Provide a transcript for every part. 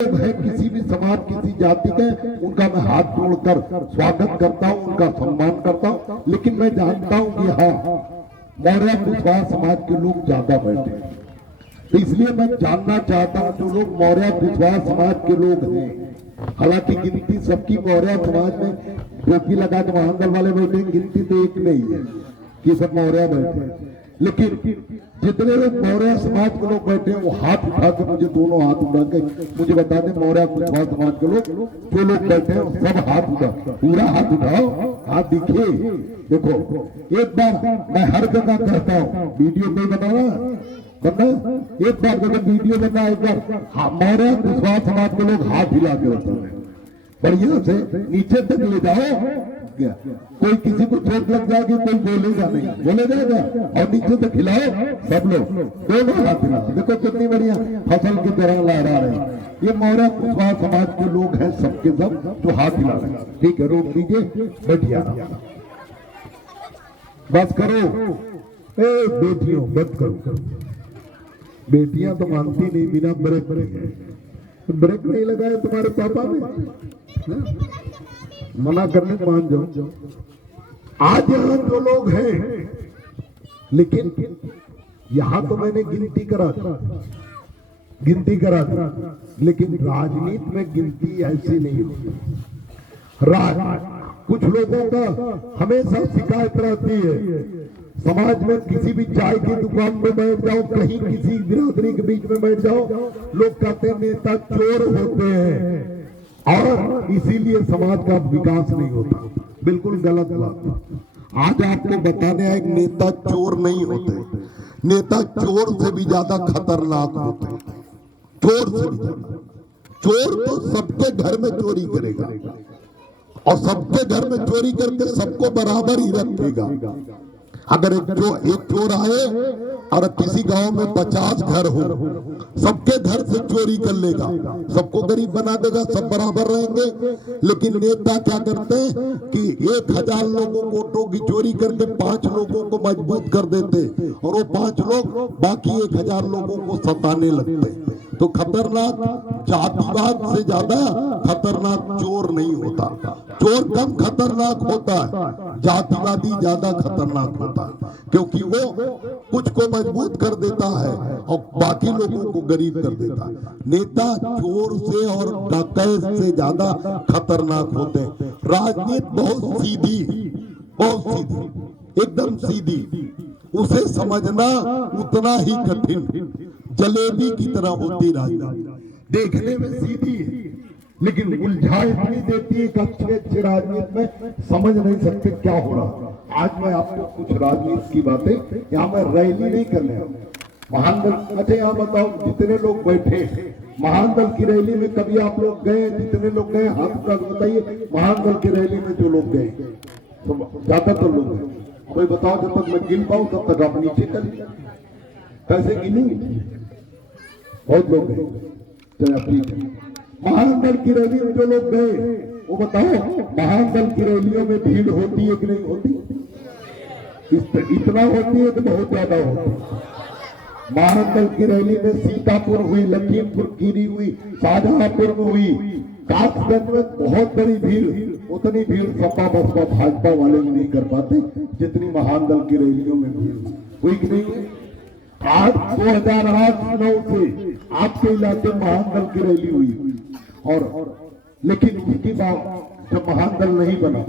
है किसी भी समाज किसी जाति के, उनका मैं हाथ जोड़कर स्वागत करता हूं, उनका सम्मान करता हूं। लेकिन मैं जानता हूं कि हाँ, मौर्य कुशवाहा समाज के लोग ज्यादा बैठे हैं, तो इसलिए मैं जानना चाहता हूं जो लोग मौर्य कुशवाहा समाज के लोग हैं। हालांकि गिनती सबकी मौर्य समाज में टोपी लगा के महांगल वाले बैठे, गिनती तो एक नहीं है कि सब मौर्य बैठे हैं। लेकिन जितने लोग मौर्य समाज के लोग बैठे हैं वो हाथ उठा के, मुझे दोनों हाथ उठा के मुझे बता दें, मौर्य कुशवाहा समाज के लोग जो लोग बैठे हैं सब हाथ उठाओ, पूरा हाथ उठाओ, हाथ दिखे। देखो एक बार मैं हर जगह कहता हूँ, वीडियो नहीं बनाना बनना, एक बार जब वीडियो बना एक बार मौर्य कुशवाहा समाज के लोग हाथ हिला के होता है, बढ़िया से नीचे तक ले जाओ। कोई किसी को चोट लग जाएगी, कोई बोलेगा नहीं, बोले जाएगा, और नीचे तक खिलाओ सब लोग, दोनों हाथ हिलाओ। देखो कितनी बढ़िया फसल की तरह लहरा रहे हैं। ये मौर्य कुशवाहा समाज के लोग हैं सबके सब जो हाथ हिला रहे हैं। ठीक है, रोक दीजिए, बैठिए, बस करो। ए बेटियों बंद करो, बेटियां तो मानती नहीं, बिना ब्रेक ब्रेक नहीं लगाए तुम्हारे पापा ने, मना करने मान जाओ। आज यहाँ जो लोग हैं, लेकिन यहाँ तो मैंने गिनती करा दी, लेकिन राजनीति में गिनती ऐसी नहीं होती। कुछ लोगों का हमेशा शिकायत रहती है, समाज में किसी भी चाय की दुकान में बैठ जाओ, कहीं किसी बिरादरी के बीच में बैठ जाओ, लोग कहते हैं नेता चोर होते हैं और इसीलिए समाज का विकास नहीं होता। बिल्कुल गलत बात। आज आपको बताने आए, नेता चोर नहीं होते, नेता चोर से भी ज्यादा खतरनाक होते हैं, चोर से भी ज्यादा। चोर तो सबके घर में चोरी करेगा और सबके घर में चोरी करके सबको बराबर ही रखेगा। अगर एक चोर आए और किसी गांव में 50 घर हो, सबके घर से चोरी कर लेगा, सबको गरीब बना देगा, सब बराबर रहेंगे। लेकिन नेता क्या करते हैं कि 1000 लोगों को ऑटो की चोरी करके 5 लोगों को मजबूत कर देते और वो 5 लोग बाकी 1000 लोगों को सताने लगते। तो खतरनाक जातिवाद से ज्यादा खतरनाक चोर नहीं होता। चोर कम खतरनाक होता है, जातिवादी ज्यादा खतरनाक होता है, क्योंकि वो कुछ को मजबूत कर देता है और बाकी लोगों को गरीब कर देता है। नेता चोर से और डकैत से ज्यादा खतरनाक होते हैं। राजनीति बहुत सीधी, एकदम सीधी, उसे समझना उतना ही कठिन। जलेबी की तरह होती राजनीति, देखने में सीधी है लेकिन उलझा इतनी देती है कि अच्छे राजनीति में समझ नहीं सकते क्या हो रहा। आज मैं आपको कुछ राजनीति की बातें, यहाँ मैं रैली नहीं करने, महानदल। अच्छा यहाँ बताओ, जितने लोग बैठे महानदल की रैली में कभी आप लोग गए? जितने लोग गए हाथ उठा के बताइए, महानदल की रैली में जो लोग गए, तो ज्यादातर लोग गए। कोई बताओ, जब तक मैं गिन पाऊं तब तक आप नीचे करिए। कैसे गिनूं? बहुत लोग गए, चलो ठीक है। महानदल की रैली में जो लोग गए वो बताओ, महानदल की रैलियों में भीड़ होती है कि नहीं होती? इतना होती है कि बहुत ज्यादा होती है। महानदल की रैली में सीतापुर हुई, लखीमपुर खीरी हुई, शाहजहांपुर में हुई, कासगंज में बहुत बड़ी भीड़। उतनी भीड़ सपा बसपा भाजपा वाले नहीं कर पाते जितनी महानदल की रैलियों में भीड़ हुई कि नहीं हुई? आज 2008-9 से आपके इलाके महानदल की रैली हुई, और लेकिन उसके बाद जब महानदल नहीं बना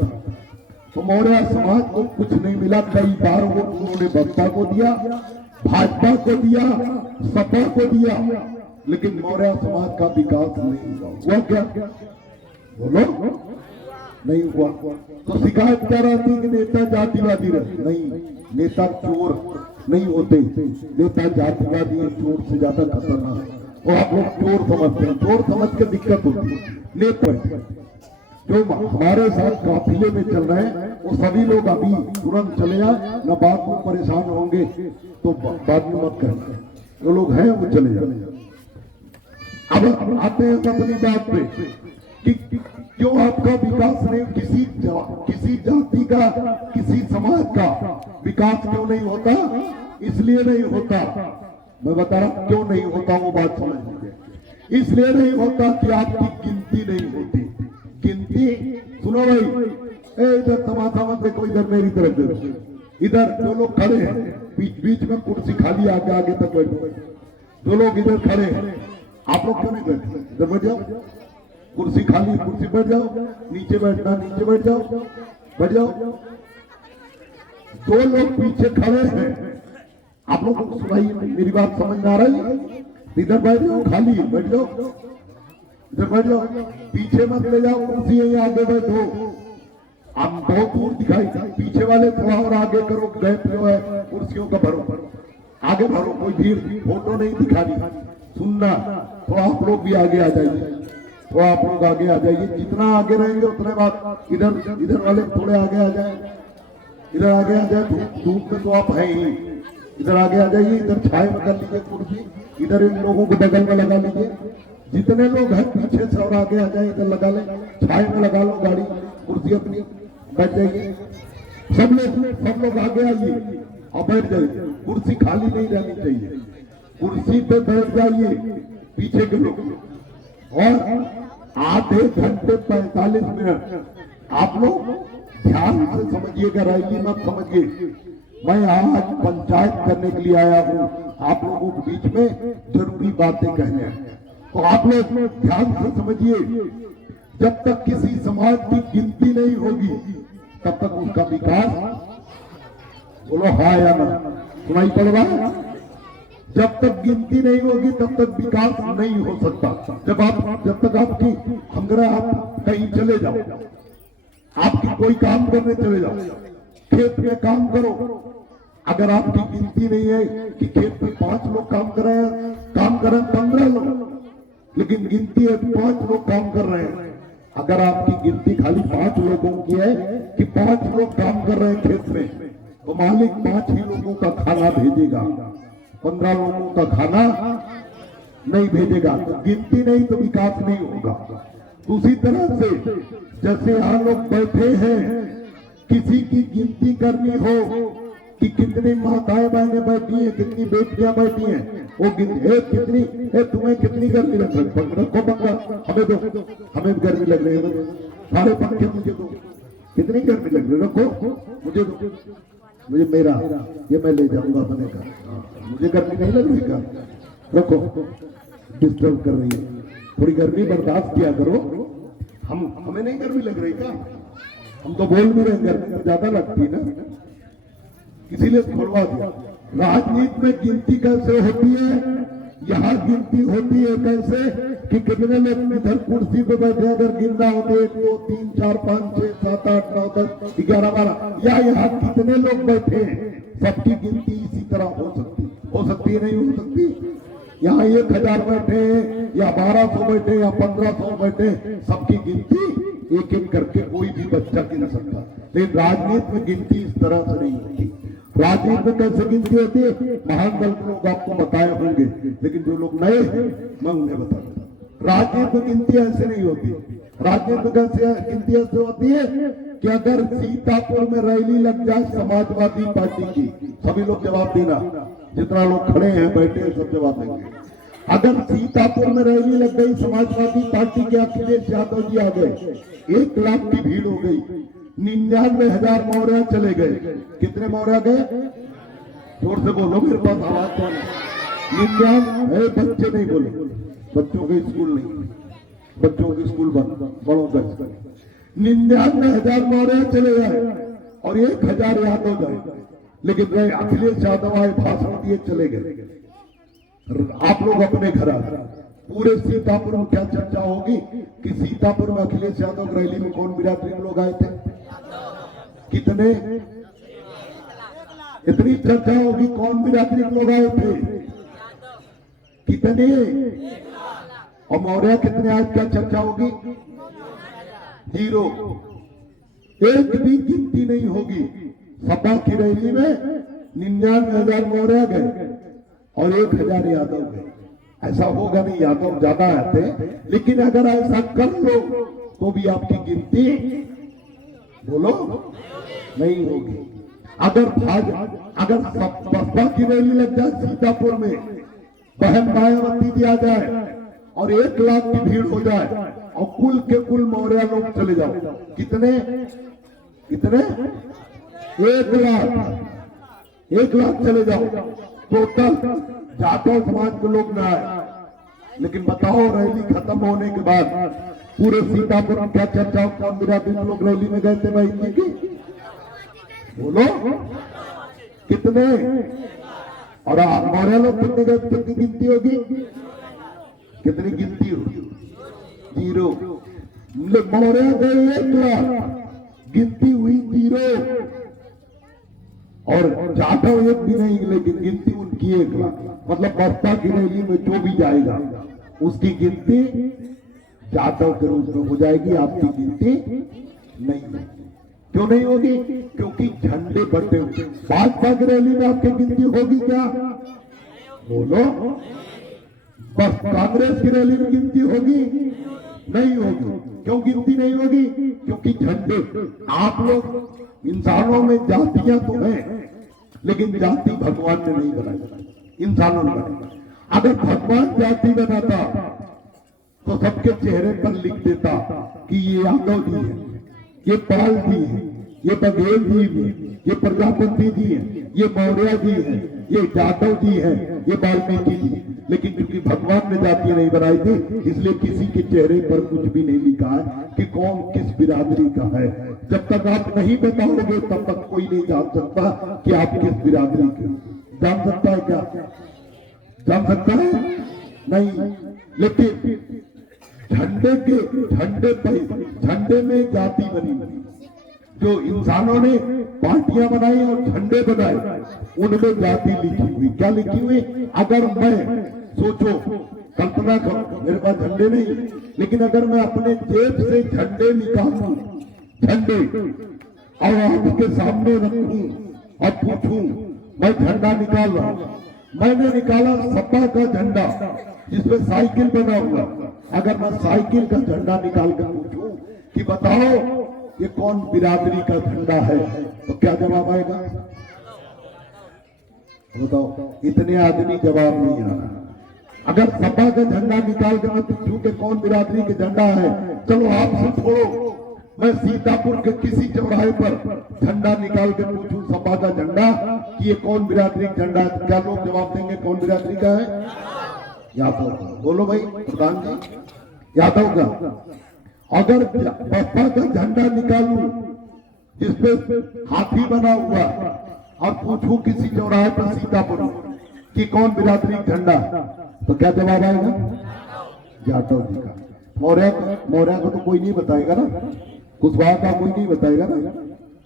तो मौर्य समाज को कुछ नहीं मिला। कई बार वो उन्होंने बसपा को दिया, भाजपा को दिया, सपा को दिया, लेकिन मौर्य समाज का विकास नहीं हुआ। हुआ क्या? बोलो, नहीं हुआ। तो शिकायत क्या रहती कि नेता जातिवादी रहे? नहीं, नेता चोर नहीं होते, नेता जातिवादी है, चोर से ज्यादा खतरनाक। और आप लोग चोर समझते हैं, चोर समझ के दिक्कत होती है। नेता जो हमारे साथ काफिले में चल रहे हैं वो सभी लोग अभी तुरंत चले जाए, न बाद में परेशान होंगे तो बाद में मत करें। जो लोग हैं वो चले जाए। अब आते हैं अपनी बात पे कि क्यों आपका विकास नहीं, किसी जाति का, किसी समाज का विकास क्यों नहीं होता? इसलिए नहीं होता, मैं बता रहा हूं क्यों नहीं होता, वो बात समझ लीजिए। इसलिए नहीं होता कि आपकी गिनती नहीं होती। गिनती, सुनो भाई, इधर तमाशा मत देखो, इधर मेरी तरफ देखो। इधर जो लोग खड़े हैं बीच बीच में कुर्सी खाली, आगे आगे तक बैठो। जो लोग इधर खड़े हैं, आप लोग क्यों नहीं बैठे? इधर बैठ जाओ, कुर्सी खाली, कुर्सी बैठ जाओ। नीचे बैठना, नीचे बैठ जाओ, बैठ जाओ। दो लोग पीछे खड़े हैं, आप लोगों को सुनाइए, मेरी बात समझ में आ रही है? इधर बैठ जाओ, खाली बैठ जाओ, इधर बैठ जाओ, पीछे मत ले जाओ कुर्सी, यहीं आगे बैठो। आप बहुत दूर दिखाई, पीछे वाले थोड़ा और आगे करो, गैप जो है कुर्सियों का भरो, आगे भरो, कोई भीड़, फोटो नहीं दिखानी। सुनना, थोड़ा आप लोग भी आगे आ जाइए, थोड़ा आप लोग आगे आ जाइए। जितना आगे रहेंगे उतने बाद इधर इधर वाले थोड़े आगे आ जाए, इधर आगे आ जाए। धूप में तो आप हैं ही, इधर आगे आ जाइए, इधर छाए में कर लीजिए कुर्सी, इधर इन लोगों को बगल में लगा लीजिए। जितने लोग हैं पीछे से और आगे आ जाए, इधर लगा ले, छाए में लगा लो गाड़ी, कुर्सी अपनी, बैठ जाइए। सब लोग आगे आइए और बैठ जाइए। कुर्सी खाली नहीं रहनी चाहिए, कुर्सी पे बैठ जाइए पीछे के लोग। और आधे घंटे 45 मिनट आप लोग ध्यान से समझिएगा, राइली मत समझिए। मैं आज पंचायत करने के लिए आया हूँ, आप लोगों के बीच में जरूरी बातें कहने हैं, तो आप लोग ध्यान से समझिए। जब तक किसी समाज की गिनती नहीं होगी तब तक उसका विकास, बोलो हाँ या ना, सुनाई पड़ रहा है? जब तक गिनती नहीं होगी तब तक विकास नहीं हो सकता। जब तक आपकी, हम आप कहीं चले जाओ, आपकी कोई काम करने चले जाओ, खेत में काम करो, अगर आपकी गिनती नहीं है कि खेत में 5 लोग काम कर रहे हैं, काम कर रहे हैं 15 लोग, लेकिन गिनती है 5 लोग काम कर रहे हैं। अगर आपकी गिनती खाली 5 लोगों की है कि 5 लोग काम कर रहे हैं खेत में, तो मालिक 5 ही लोगों का खाना भेजेगा, 15 लोगों का खाना नहीं भेजेगा। तो गिनती नहीं तो विकास नहीं होगा। उसी तरह से जैसे यहाँ लोग बैठे हैं, किसी की गिनती करनी हो कि कितनी माताएं बहनें बैठी हैं, कितनी बेटियां बैठी हैं, वो कितनी, तुम्हें कितनी गर्मी लग रही है, रखो पंखा, हमें दो, हमें गर्मी लग रही है, सारे पंखे मुझे दो, कितनी गर्मी लग रही है, रखो मुझे दो, मुझे मेरा, ये मैं ले जाऊंगा अपने घर, मुझे गर्मी नहीं लग रही का, रखो, डिस्टर्ब कर रही है, थोड़ी गर्मी बर्दाश्त किया करो। हमें नहीं गर्मी लग रही का, हम तो बोल भी रहे, गर्मी तो ज्यादा लगती है ना, इसीलिए खुलवा दिया। राजनीति में गिनती कैसे होती है? यहाँ गिनती होती है कैसे कि कितने लोग इधर कुर्सी पे बैठे, अगर गिनना होते 1 2 3 4 5 6 7 8 9 10 11 12, या यहाँ कितने लोग बैठे हैं, सबकी गिनती इसी तरह हो सकती है, नहीं हो सकती? यहाँ 1000 बैठे या 1200 बैठे या 1500 बैठे, सबकी गिनती एक एक करके कोई भी बच्चा गिन सकता। लेकिन राजनीति में गिनती इस तरह से नहीं होती। राजनीति में कैसे गिनती होती है? महान दल के लोग आपको बताए होंगे, लेकिन जो लोग नए हैं मैं उन्हें बता दूं। राजनीति में गिनती ऐसे नहीं होती। राजनीति में कैसे गिनती ऐसे होती है कि अगर सीतापुर में रैली लग जाए समाजवादी पार्टी की, सभी लोग जवाब देना, जितना लोग खड़े हैं बैठे हैं सब जवाब देंगे। अगर सीतापुर में रैली लग गई समाजवादी पार्टी के अखिलेश यादव जी आ गए, 1 लाख की भीड़ हो गई, 99,000 मौर्या चले गए। कितने मौर्या गए? जोर से बोलो, मेरे पास आवाज तो नहीं। 99 बच्चे नहीं बोले, बच्चों के स्कूल नहीं, बच्चों के स्कूल बंद, बड़ों का स्कूल। 99,000 मौर्या चले गए और 1,000 यादव गए, लेकिन अखिलेश यादव आए, भाषण दिए, चले गए। आप लोग अपने घर आ गए। पूरे सीतापुर में क्या चर्चा होगी कि सीतापुर में अखिलेश यादव रैली में कौन बिरादरी के लोग आए थे, कितने, इतनी चर्चा होगी कौन बिरादरी के लोग आए थे, कितने, और मौर्य कितने आज क्या चर्चा होगी? 0। एक भी गिनती नहीं होगी। सपा की रैली में 99,000 मौर्य गए और 1,000 यादव गए। ऐसा होगा नहीं, यादव ज्यादा आते, लेकिन अगर ऐसा कर लो तो भी आपकी गिनती, बोलो, नहीं होगी। अगर बसपा की रैली लग जाए सीतापुर में, बहन मायावती जी आ जाए और 1 लाख की भीड़ हो जाए और कुल के कुल मौर्य लोग चले जाओ, कितने कितने 1 लाख चले जाओ टोटल, जाटों समाज के लोग ना आए। लेकिन बताओ रैली खत्म होने के बाद पूरे सीतापुर में क्या चर्चा हो, कौन बिरादरी लोग रैली में गए थे भाई की? बोलो कितने? और मौर्य लोग कितने गए? कितनी गिनती होगी? कितनी गिनती होगी? 0। मौर्य गए 1 लाख, गिनती हुई 0। और जाटव एक भी नहीं, लेकिन गिनती उनकी 1 लाख। मतलब बसपा की रैली में जो भी जाएगा उसकी गिनती जाटव के रूप में हो जाएगी, आपकी गिनती नहीं होगी। क्यों नहीं होगी? क्योंकि झंडे बटे हुए। भाजपा की रैली में आपकी गिनती होगी क्या? बोलो। बस कांग्रेस की रैली में गिनती होगी? नहीं होगी। क्यों गिनती नहीं होगी? क्योंकि झंडे, आप लोग इंसानों में जातियां तो हैं, लेकिन जाति भगवान ने नहीं बनाई, इंसानों ने बनाई। अगर भगवान जाति बनाता तो सबके चेहरे पर लिख देता कि ये यादव जी है, ये पाल जी है, ये बघेल जी है, ये प्रजापति जी है, ये मौर्य जी है, ये जाटव जी है, ये वाल्मीकि जी। लेकिन क्योंकि भगवान ने जाति नहीं बनाई थी, इसलिए किसी के चेहरे पर कुछ भी नहीं लिखा है कि कौन किस बिरादरी का है। जब तक आप नहीं बताओगे तब तक कोई नहीं जान सकता कि आप किस बिरादरी के। जान सकता है क्या? जान सकता है? नहीं। लेकिन झंडे में जाति बनी, जो इंसानों ने पार्टियां बनाई और झंडे बनाए, उनमें जाति लिखी हुई। क्या लिखी हुई? अगर मैं सोचो, कल्पना करो, मेरे पास झंडे नहीं, लेकिन अगर मैं अपने जेब से झंडे निकालूं, झंडे, और आपके सामने रखूं और पूछूं, मैं झंडा निकाल रहा हूं, मैंने निकाला सपा का झंडा जिसमें साइकिल बना हुआ। अगर मैं साइकिल का झंडा निकाल कर पूछूं कि बताओ ये कौन बिरादरी का झंडा है, तो क्या जवाब आएगा? बताओ। इतने आदमी जवाब नहीं आ रहा। अगर सपा का झंडा निकाल कर मैं पूछूं कि कौन बिरादरी का झंडा है, चलो आपसे छोड़ो, मैं सीतापुर के किसी चौराहे पर झंडा निकाल कर पूछूं सपा का झंडा कि ये कौन बिरादरी का झंडा है, क्या लोग जवाब देंगे कौन बिरादरी का है? यादव। बोलो भाई प्रधान जी, यादव का। अगर बसपा का झंडा निकालूं जिसपे हाथी बना हुआ और पूछूं किसी चौराहे पर सीतापुर कि कौन बिरादरी का झंडा, तो क्या जवाब आएगा? यादव जी का। मौर्य को तो कोई नहीं बताएगा ना, कुशवाहा का कोई नहीं बताएगा ना।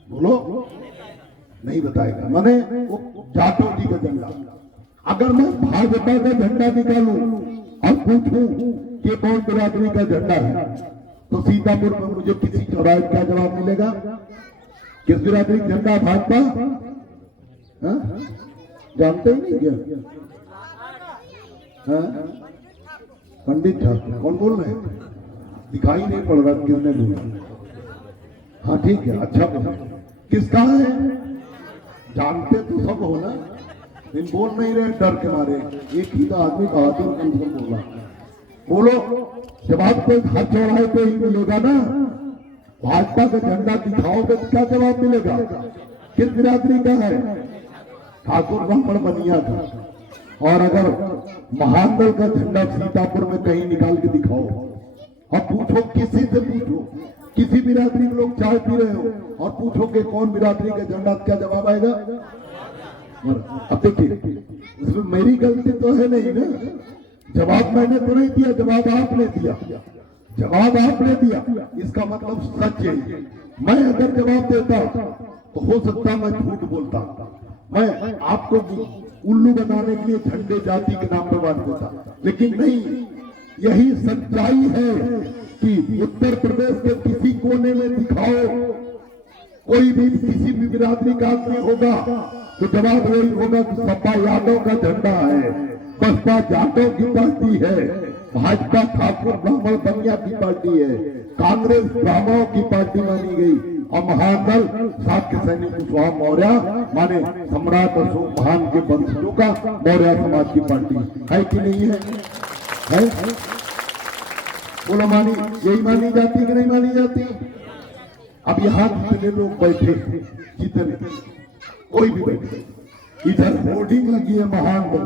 बोलो, नहीं बताएगा। माने वो जाटव जी का झंडा। अगर मैं भाजपा का झंडा निकालूं और पूछूं कि कौन बिरादरी का झंडा है, तो सीतापुर में मुझे किसी चौराहे का जवाब मिलेगा? किस बिरादरी का झंडा? भाजपा। जानते ही नहीं क्या? पंडित ठाकुर कौन बोल रहे हैं? दिखाई नहीं पड़ रहा किसने बोला। हाँ ठीक है, अच्छा बोला। किसका है? जानते तो सब हो ना, इन बोल नहीं रहे डर के मारे। एक ही तो आदमी बहादुर कम बोला। बोलो, जवाब कोई हाथ चौराहे पे ही मिलेगा ना। भाजपा का झंडा दिखाओगे तो क्या जवाब मिलेगा? किस बिरादरी का है? ठाकुर ब्राह्मण बनिया था। और अगर महानदल का झंडा सीतापुर में कहीं निकाल के दिखाओ और पूछो, किसी से पूछो, किसी बिरादरी में लोग चाय पी रहे हो और पूछो कि कौन बिरादरी का झंडा, क्या जवाब आएगा? अब देखिए, इसमें मेरी गलती तो है नहीं ना। जवाब मैंने तो नहीं दिया, जवाब आपने दिया। जवाब आपने दिया, इसका मतलब सच है। मैं अगर जवाब देता तो हो सकता मैं झूठ बोलता, मैं आपको उल्लू बनाने के लिए झंडे जाति के नाम पर बात देता। लेकिन नहीं, यही सच्चाई है कि उत्तर प्रदेश के किसी कोने में दिखाओ, कोई भी किसी भी बिरादरी का आदमी होगा तो जवाब यही होगा कि सपा यादव का झंडा है, बसपा जाटों की पार्टी है, भाजपा ठाकुर ब्राह्मण बनिया की पार्टी है, कांग्रेस ब्राह्मणों की पार्टी मानी गई और महानदल शाक्य सैनिक कुशवाहा मौर्य माने सम्राट अशोक महान के वंशजों का मौर्य समाज की पार्टी है कि नहीं है? बोलो मानी, यही मानी जाती कि नहीं मानी जाती? अब यहाँ जितने लोग बैठे हैं, जितने कोई भी बैठे, इधर होर्डिंग लगी है महान बन,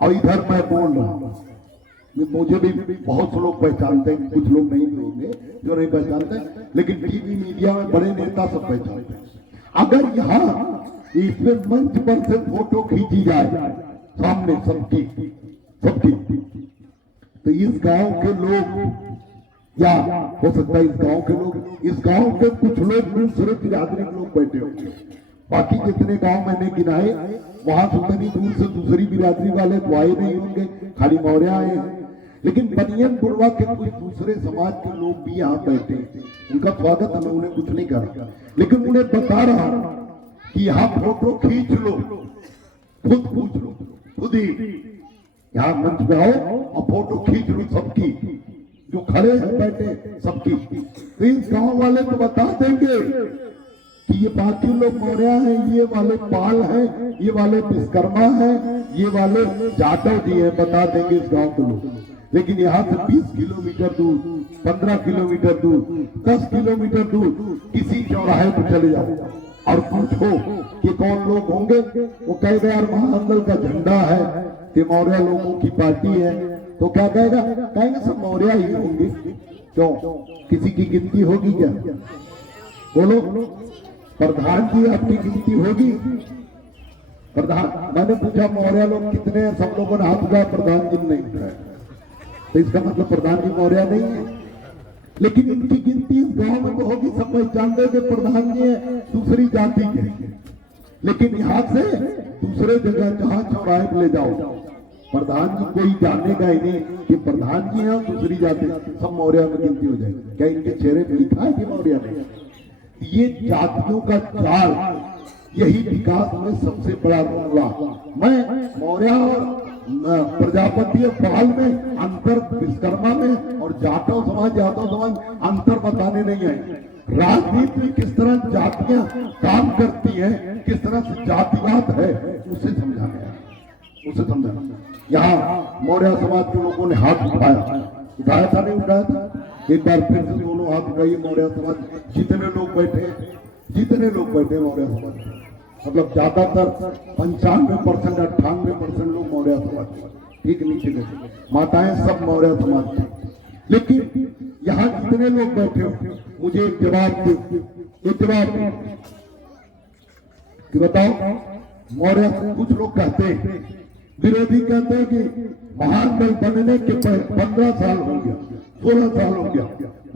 और इधर मैं बोल रहा हूँ। मुझे भी बहुत से लोग पहचानते हैं, कुछ लोग नहीं होंगे जो नहीं पहचानते, लेकिन टीवी मीडिया में बड़े नेता सब पहचानते हैं। अगर यहाँ इसमें मंच पर से फोटो खींची जाए सामने सबकी, तो इस गांव के लोग, या हो सकता है इस गांव के लोग, इस गांव के कुछ लोग दूसरे बिरादरी के लोग बैठे होंगे। बाकी जितने गांव मैंने गिनाए वहां से उतनी दूर से दूसरी बिरादरी वाले तो आए नहीं होंगे, खाली मौर्य आए हैं। लेकिन बनियन बुढ़वा के कुछ दूसरे समाज के लोग भी यहाँ बैठे हैं, उनका स्वागत हमें, उन्हें कुछ नहीं करा, लेकिन उन्हें बता रहा कि यहाँ फोटो खींच लो, खुद पूछ लो, खुद ही यहाँ मंच पे आओ और फोटो खींच लो सबकी, जो खड़े हैं बैठे सबकी। तो इस गांव वाले तो बता देंगे कि ये बाकी लोग मौर्य हैं, ये वाले पाल हैं, ये वाले विश्वकर्मा हैं, ये वाले जाटव जी हैं, बता देंगे इस गांव के लोग। लेकिन यहाँ से 20 किलोमीटर दूर, 15 किलोमीटर दूर, 10 किलोमीटर दूर किसी चौराहे पर चले जाओ और पूछो कि कौन लोग होंगे, वो कहेगा यार महामंडल का झंडा है, ये मौर्य लोगों की पार्टी है, तो क्या कहेगा? कहेंगे सब मौर्य ही होंगे। क्यों? किसी की गिनती होगी क्या? बोलो, प्रधान जी आपकी गिनती होगी? प्रधान, मैंने पूछा मौर्य लोग कितने हैं, सब लोगों ने हाथ उठाया, प्रधान जी नहीं उठाया, तो इसका मतलब प्रधान जी मौर्य नहीं है। लेकिन इनकी गिनती इस गांव में तो होगी, सब पहचानते कि प्रधान जी है दूसरी जाति के, लेकिन यहाँ से दूसरे जगह जहाँ चौराहे पे ले जाओ, प्रधान जी कोई जानेगा ही नहीं कि प्रधान जी हैं दूसरी जाति, सब मौर्य में गिनती हो जाएगी। क्या इनके चेहरे पे लिखा है कि मौर्य नहीं? ये जातियों का जाल, यही विकास में सबसे बड़ा रोला। मैं मौर्य और प्रजापति और पाल में अंतर, विश्वकर्मा में और जाटव समाज, यादव समाज अंतर बताने नहीं आए। राजनीति में किस तरह जातियां काम करती हैं, किस तरह से जातिवाद है, उसे समझाना है, उसे समझाना। यहाँ मौर्य समाज के लोगों ने हाथ उठाया था, नहीं उठाया था? एक बार फिर से दोनों हाथ उठाइए। मौर्य समाज जितने लोग बैठे मौर्य समाज, मतलब ज्यादातर 95%, 98% लोग मौर्य समाज, ठीक नीचे बैठे, माताएं सब मौर्य समाज थे। लेकिन यहाँ जितने लोग बैठे हो, मुझे एक जवाब दो कि बताओ, मौर्य कुछ लोग कहते हैं, विरोधी कहते हैं कि महान दल बनने के 15 साल हो गया, 16 साल हो गया,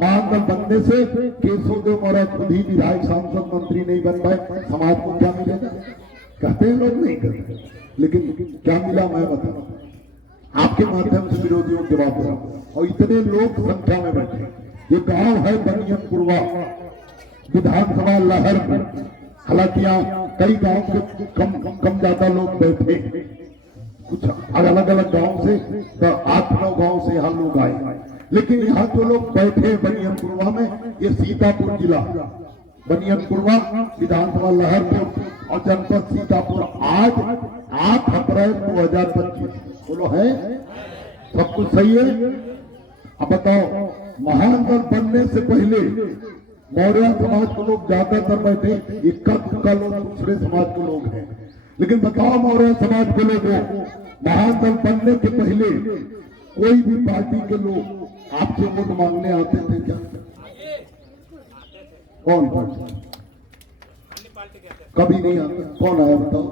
महान दल बनने से केशव देव मौर्य खुद ही विधायक, सांसद, मंत्री नहीं बन पाए, समाज को क्या मिलेगा? कहते हैं लोग, नहीं कहते, लेकिन क्या मिला मैं बताऊं, आपके माध्यम से विरोधियों को जवाब दे रहा हूं। और इतने लोग संख्या में बैठे, ये गांव है बनियनपुरवा, विधानसभा लहर में, हालांकि यहाँ कई गांव के कम ज्यादा लोग बैठे, कुछ अलग अलग गांव से, तो 8-9 गांव से यहाँ लोग आए, लेकिन यहाँ जो लोग बैठे बनियनपुरवा में, ये सीतापुर जिला, बनियनपुरवा, विधानसभा लहरपुर और जनपद सीतापुर। आज 8 अप्रैल 2025, बोलो है सब कुछ सही है? अब बताओ, महान दल बनने से पहले मौर्य समाज के लोग ज्यादातर बैठे, इक्का लोग दूसरे समाज के लोग हैं। लेकिन बताओ मौर्य समाज के लोगों, महान दल बनने के पहले कोई भी पार्टी के लोग आपसे वोट मांगने आते थे क्या? कौन पार्टी? कभी नहीं आता। कौन आया बताओ?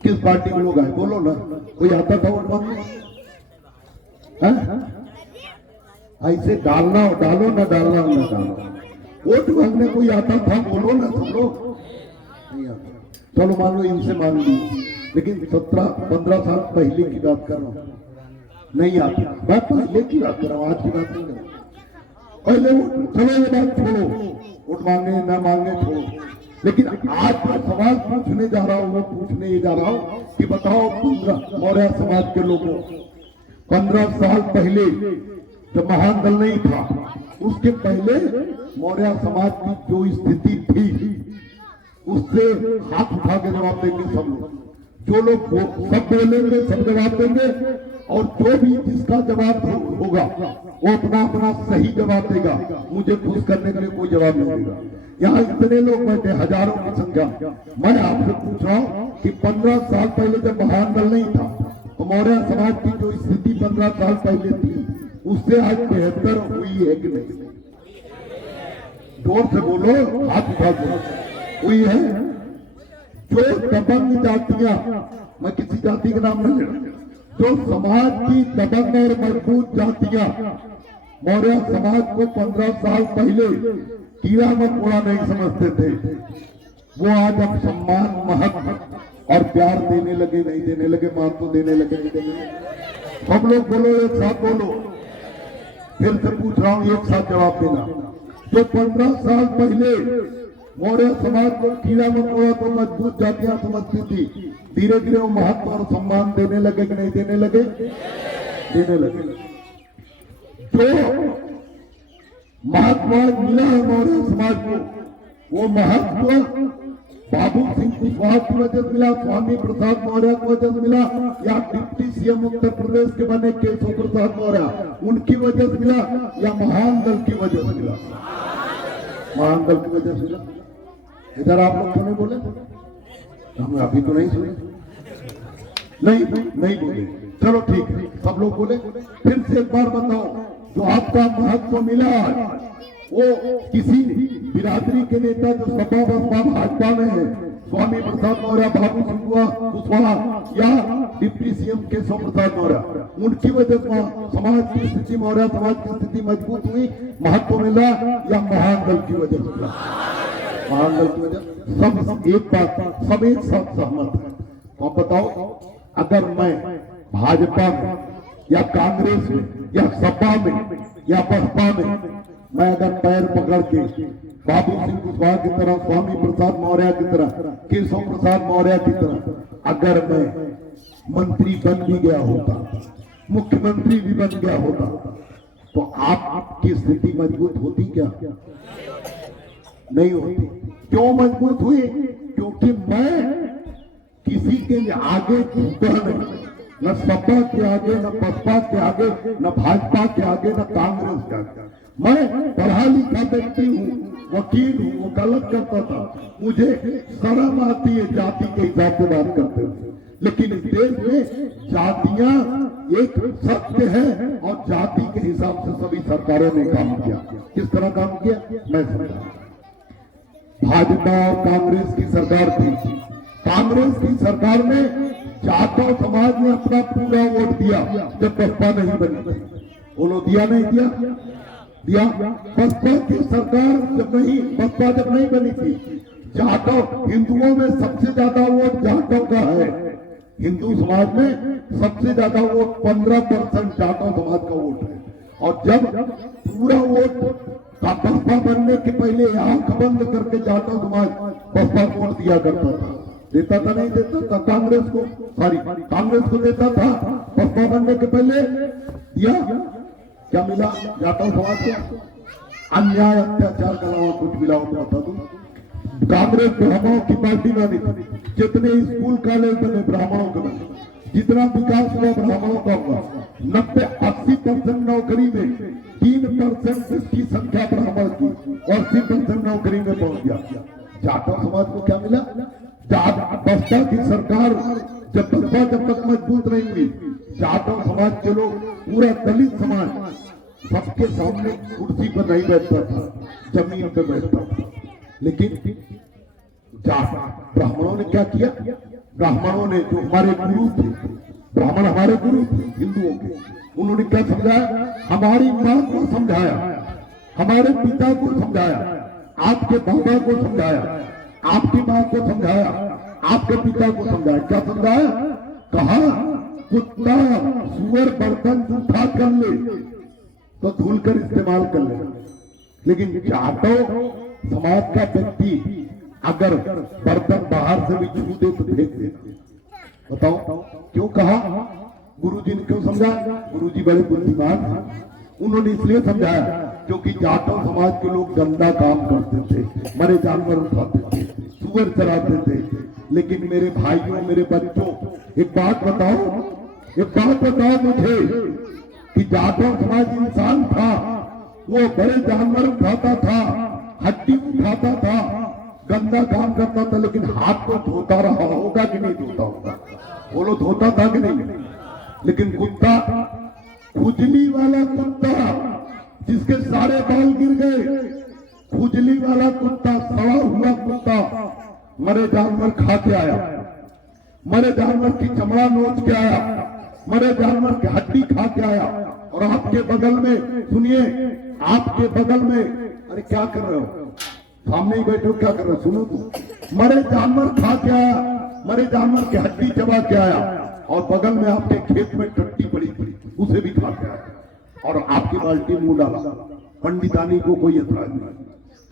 किस पार्टी के लोग आए? बोलो ना, कोई आता था वोट मांगने? ऐसे डालो ना डालना, वोट मांगने कोई आता था? बोलो ना तुम लोग। नहीं आता। चलो मान लो इनसे मांग ली, लेकिन 17-15 साल पहले की बात कर रहा हूँ, नहीं आता। बात पहले की बात कर रहा हूँ, आज की बात नहीं कर रहा। पहले चलो ये बात छोड़ो, वोट मांगे ना मांगे छोड़ो, लेकिन आज जो सवाल पूछने जा रहा हूँ, वो पूछने ये जा रहा हूँ कि बताओ मौर्य समाज के लोगों, 15 साल पहले जब महान दल नहीं था, उसके पहले मौर्य समाज की जो स्थिति थी, उससे हाथ उठा के जवाब देंगे सब लोग। जो लोग सब बोलेंगे सब जवाब देंगे, और जो भी जिसका जवाब होगा वो अपना अपना सही जवाब देगा। मुझे खुश करने के लिए कोई जवाब नहीं देगा। यहाँ इतने लोग बैठे, हजारों की संख्या। मैं आपसे पूछ रहा हूँ कि 15 साल पहले जब महानगल नहीं था तो मौर्य समाज की जो स्थिति 15 साल पहले थी उससे आज बेहतर हुई है कि नहीं? जोर से बोलो, हाथ उठा बोलो, हुई है? जो दबंग जातियां, मैं किसी जाति का नाम नहीं ले रहा, जो समाज की दबंग और मजबूत जातियां मौर्य समाज को 15 साल पहले कीड़ा मकोड़ा नहीं समझते थे, वो आज अब सम्मान, महत्व और प्यार देने लगे, नहीं देने लगे, महत्व देने लगे, नहीं देने लगे। सब लोग बोलो, एक साथ बोलो। फिर से पूछ रहा हूं, एक साथ जवाब देना। जो 15 साल पहले मौर्य समाज को कीड़ा मकोड़ा तो मजबूत जातियां समझती थी, धीरे धीरे वो महत्व और सम्मान देने लगे कि नहीं देने लगे? देने लगे। जो महत्व मिला है मौर्य समाज को, वो महत्व बाबू सिंह कुशवाहा की वजह से मिला, स्वामी प्रसाद मौर्य की वजह से मिला, या डिप्टी सीएम उत्तर प्रदेश के बने केशव प्रसाद मौर्य उनकी वजह से मिला, या महान दल की वजह से मिला? महान दल की वजह से मिला। इधर आप लोग क्यों नहीं बोले? हम अभी तो नहीं सुने, नहीं बोले। चलो ठीक है, सब लोग बोले। फिर से एक बार बताओ, जो आपका महत्व मिला वो किसी बिरादरी के नेता जो सपा बसपा भाजपा में है, स्वामी प्रसाद मौर्य, बाबू सिंह कुशवाहा या डिप्टी सीएम केशव प्रसाद मौर्य, उनकी वजह से समाज की स्थिति, मौर्य समाज की स्थिति मजबूत हुई, महत्व मिला, या महान दल की वजह से मिला? महान दल की वजह। सब एक बात, सब एक साथ सहमत है। तो आप बताओ, अगर मैं भाजपा में या कांग्रेस में या सपा में या बसपा में, मैं अगर पैर पकड़ के बाबू सिंह कुशवाहा की तरह, स्वामी प्रसाद मौर्य की तरह, केशव प्रसाद मौर्य की तरह अगर मैं मंत्री बन भी गया होता, मुख्यमंत्री भी बन गया होता, तो आपकी स्थिति मजबूत होती क्या? नहीं होती। क्यों मजबूत हुई? क्योंकि मैं किसी के आगे झुका नहीं, न सपा के आगे, न बसपा के आगे, न भाजपा के आगे, न कांग्रेस के आगे। मैं पढ़ा लिखा व्यक्ति हूँ, वकील हूँ, वकालत करता था, मुझे शर्म आती है जाति के हिसाब से बात करते हुए। लेकिन इस देश में जातियां एक सत्य है और जाति के हिसाब से सभी सरकारों ने काम किया। किस तरह काम किया मैं समझा। भाजपा और कांग्रेस की सरकार थी, कांग्रेस की सरकार में जाटव समाज ने अपना पूरा वोट दिया जब बसपा नहीं बनी थी। बोलो, दिया नहीं दिया? दिया। बसपा की सरकार जब नहीं बनी थी, जाटव, हिंदुओं में सबसे ज्यादा वोट जाटव का है। हिंदू समाज में सबसे ज्यादा वोट 15% जाटव समाज का वोट है। और जब पूरा वोट बसपा बनने के पहले आंख बंद करके जाटव समाज बसपा को वोट दिया करता था। देता था नहीं देता था? कांग्रेस को देता था। बसपा बनने के पहले दिया। क्या मिला जाटव समाज को? अन्याय, अत्याचार के अलावा कुछ मिला हो तो बता दूं। कांग्रेस ब्राह्मणों की पार्टी में नहीं, जितने स्कूल कॉलेज बने ब्राह्मणों के बने, जितना विकास हुआ ब्राह्मणों का हुआ। 90-80% नौकरी में 3% जिसकी संख्या ब्राह्मण की, 80% नौकरी में पहुंच गया। जाटव समाज को क्या मिला? बसपा की सरकार जब तक मजबूत नहीं हुई, जाटव समाज के लोग, पूरा दलित समाज सबके सामने कुर्सी पर नहीं बैठता था, जमीन पर बैठता था। लेकिन ब्राह्मणों ने क्या किया? ब्राह्मणों ने, जो हमारे गुरु थे, ब्राह्मण हमारे गुरु थे हिंदुओं के, उन्होंने क्या समझाया? हमारी मां को समझाया, हमारे पिता को समझाया, आपके बाबा को समझाया, आपकी मां को समझाया, आपके पिता को समझाया। क्या समझाया? कहा, कुत्ता सुअर बर्तन जूठा कर ले तो धुल कर इस्तेमाल कर ले, लेकिन जाटव समाज का व्यक्ति अगर बर्तन बाहर से भी छू दे तो फेंक दे। बताओ क्यों कहा? गुरुजी ने क्यों समझाया? गुरुजी बड़े बुद्धिमान हैं, उन्होंने इसलिए समझाया क्योंकि जाटव समाज के लोग गंदा काम करते थे, मरे जानवर उठाते थे, सुअर चराते थे। लेकिन मेरे भाइयों, मेरे बच्चों, एक बात बताओ, एक बात बताओ मुझे कि जाटव समाज इंसान था, वो बड़े जानवर उठाता था, हड्डी उठाता था, गंदा काम करता था, लेकिन हाथ तो धोता रहा होगा कि नहीं धोता होगा? बोलो, धोता था कि नहीं? लेकिन कुत्ता, खुजली वाला कुत्ता जिसके सारे बाल गिर गए, खुजली वाला कुत्ता, सड़ा हुआ कुत्ता, मरे जानवर खा के आया, मरे जानवर की चमड़ा नोच के आया, मरे जानवर की हड्डी खा के आया, और आपके बगल में, सुनिए, आपके बगल में, अरे क्या कर रहे हो, सामने ही बैठे हो, क्या कर रहे हो, सुनो तो, मरे जानवर खा के आया, मरे जानवर की हड्डी चबा के आया, और बगल में आपके खेत में टट्टी पड़ी थी, उसे भी खा के आया, और आपकी बाल्टी मुंह डाला। पंडितानी को कोई एतराज नहीं,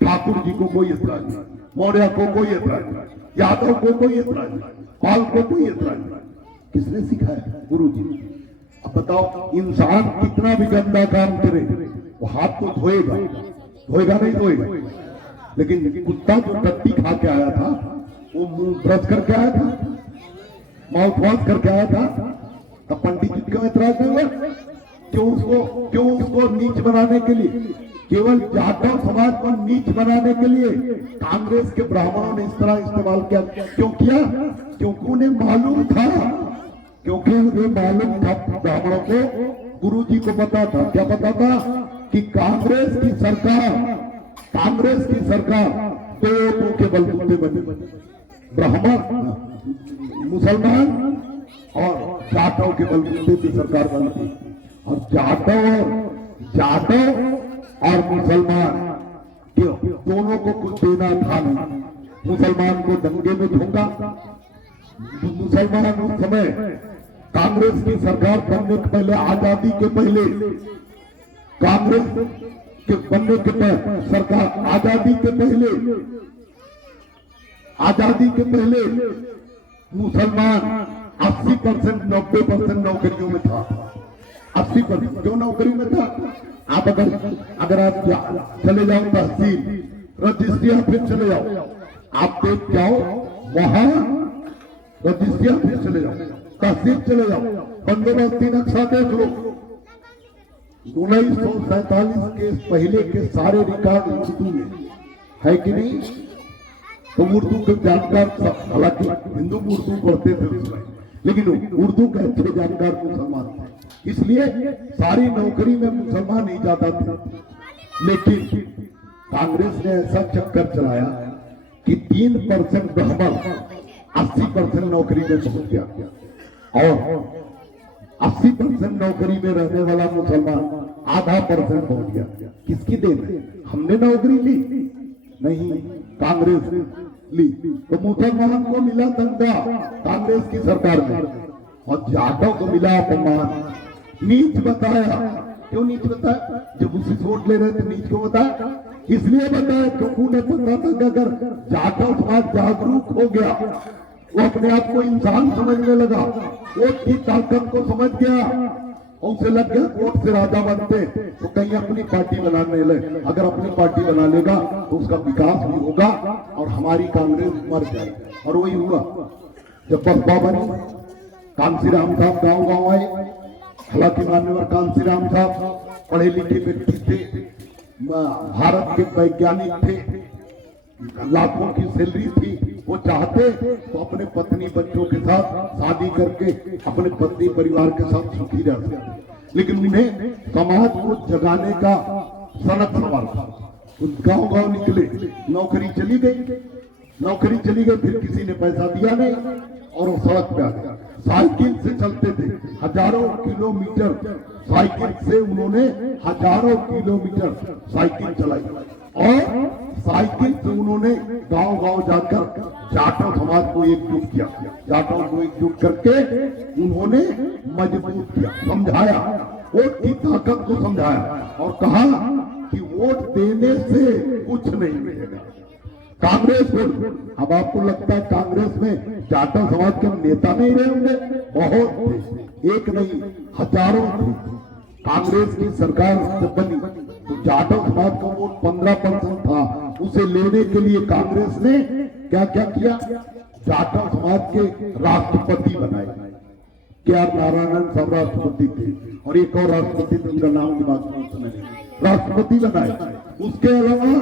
ठाकुर जी को कोई एतराज नहीं, मौर्य को कोई एतराज नहीं, यादव को कोई एतराज नहीं, पाल को कोई एतराज नहीं। किसने सिखाया? गुरु जी। अब बताओ, इंसान कितना भी गंदा काम करे वो हाथ को धोएगा, धोएगा नहीं धोएगा? लेकिन कुत्ता जो टट्टी खा के आया था, वो मुंह ब्रश करके आया था, माउथ वॉश करके आया था, तब पंडित जी क्यों एतराज नहीं हुआ? क्यों उसको नीच बनाने के लिए, केवल जाटव समाज को नीच बनाने के लिए कांग्रेस के ब्राह्मणों ने इस तरह इस्तेमाल किया? क्यों किया? क्योंकि उन्हें मालूम था, क्योंकि उन्हें मालूम था, ब्राह्मणों को, गुरु जी को पता था, क्या पता था? कि कांग्रेस की सरकार दो के बलबूते बने, ब्राह्मण, मुसलमान और जाटव के बलबूते की सरकार बनती, और जाटव और मुसलमान दोनों को कुछ देना था नहीं। मुसलमान को दंगे में झोंका, मुसलमान उस समय कांग्रेस की सरकार बनने के पहले, आजादी के पहले, कांग्रेस के बनने के पहले, सरकार आजादी के पहले मुसलमान 80% 90% नौकरियों में था, 80% क्यों नौकरी में था? आप अगर आप चले जाओ तहसील, रजिस्ट्री ऑफिस चले जाओ, आप देख जाओ, वहां रजिस्ट्री ऑफिस चले जाओ, तहसील चले जाओ, बंदोबस्ती नक्शा देख लो, 1947 के पहले के सारे रिकॉर्ड उर्दू में है कि नहीं? तो उर्दू के जानकार, हालांकि हिंदू उर्दू पढ़ते थे उसमें, लेकिन उर्दू के अच्छे जानकार मुसलमान थे, इसलिए सारी नौकरी में मुसलमान ही जाता था। लेकिन कांग्रेस ने ऐसा चक्कर चलाया कि 3% ब्राह्मण 80% नौकरी में पहुंच गया, और 80% नौकरी में रहने वाला मुसलमान आधा % पहुंच गया। किसकी देन है? हमने नौकरी ली नहीं, कांग्रेस ली, तो मुसलमान को मिला दंगा कांग्रेस की सरकार में, और जाटव को मिला अपमान, नीच बताया। क्यों नीच बताया? जब उसी वोट ले रहे थे, नीच क्यों बताया? इसलिए बताया क्योंकि उन्हें पता था कि अगर जाटव समाज जागरूक हो गया, वो अपने आप को इंसान समझने लगा, वोट की ताकत को समझ गया, और उसे लग गया वोट से राजा बनते तो कहीं अपनी पार्टी बनाने लगे, अगर अपनी पार्टी बना लेगा तो उसका विकास भी होगा और हमारी कांग्रेस मर जाएगी। और वही हुआ। जब बसपा बनी, कांसीराम साहब गांव आए, हालांकि मान्यवर कांसीराम साहब पढ़े लिखे व्यक्ति थे, भारत के वैज्ञानिक थे, लाखों की सैलरी थी, वो चाहते तो अपने पत्नी बच्चों के साथ शादी करके अपने पत्नी परिवार के साथ सुखी रह सकते, लेकिन उन्हें समाज को जगाने का सनक सवाल था। गांव गांव निकले, नौकरी चली गई, फिर किसी ने पैसा दिया नहीं और वो सड़क पे आ गया। साइकिल से चलते थे, हजारों किलोमीटर साइकिल से उन्होंने हजारों किलोमीटर साइकिल चलाई, और साइकिल से उन्होंने गांव गांव जाकर जाटव समाज को एकजुट किया, जाटव को एकजुट करके उन्होंने मजबूत किया, समझाया, वोट की ताकत को समझाया, और कहा कि वोट देने से कुछ नहीं मिलेगा। कांग्रेस को, अब आपको लगता है कांग्रेस में जाटव समाज के नेता नहीं रहे होंगे? बहुत थे, एक नहीं हजारों थे। कांग्रेस की सरकार जब बनी तो जाटव समाज का वोट 15% था, उसे लेने के लिए कांग्रेस ने क्या क्या किया? जाटव समाज के राष्ट्रपति बनाए, के आर नारायणन सब राष्ट्रपति थे और एक और राष्ट्रपति थे, उनका नाम दिमाग में उस समय नहीं, राष्ट्रपति बनाए। उसके अलावा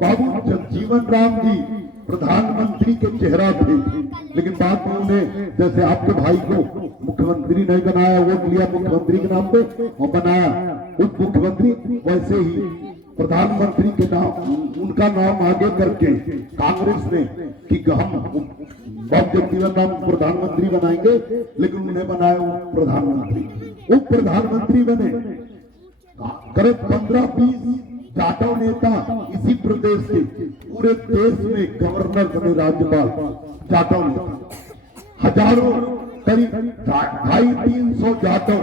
बाबू जगजीवन राम जी प्रधानमंत्री के चेहरा थे, लेकिन बाद में उन्हें जैसे आपके भाई को मुख्यमंत्री नहीं बनाया, वोट लिया मुख्यमंत्री के नाम पे और बनाया उप मुख्यमंत्री, वैसे ही प्रधानमंत्री के नाम उनका नाम आगे करके कांग्रेस ने कि हम बाबू जगजीवन राम प्रधानमंत्री बनाएंगे, लेकिन उन्हें बनाया उप प्रधानमंत्री। उप प्रधानमंत्री बने करीब 15-20 जाटव नेता इसी प्रदेश के पूरे देश में गवर्नर बने, राज्यपाल जाटव नेता, हजारों करीब 250-300 जाटव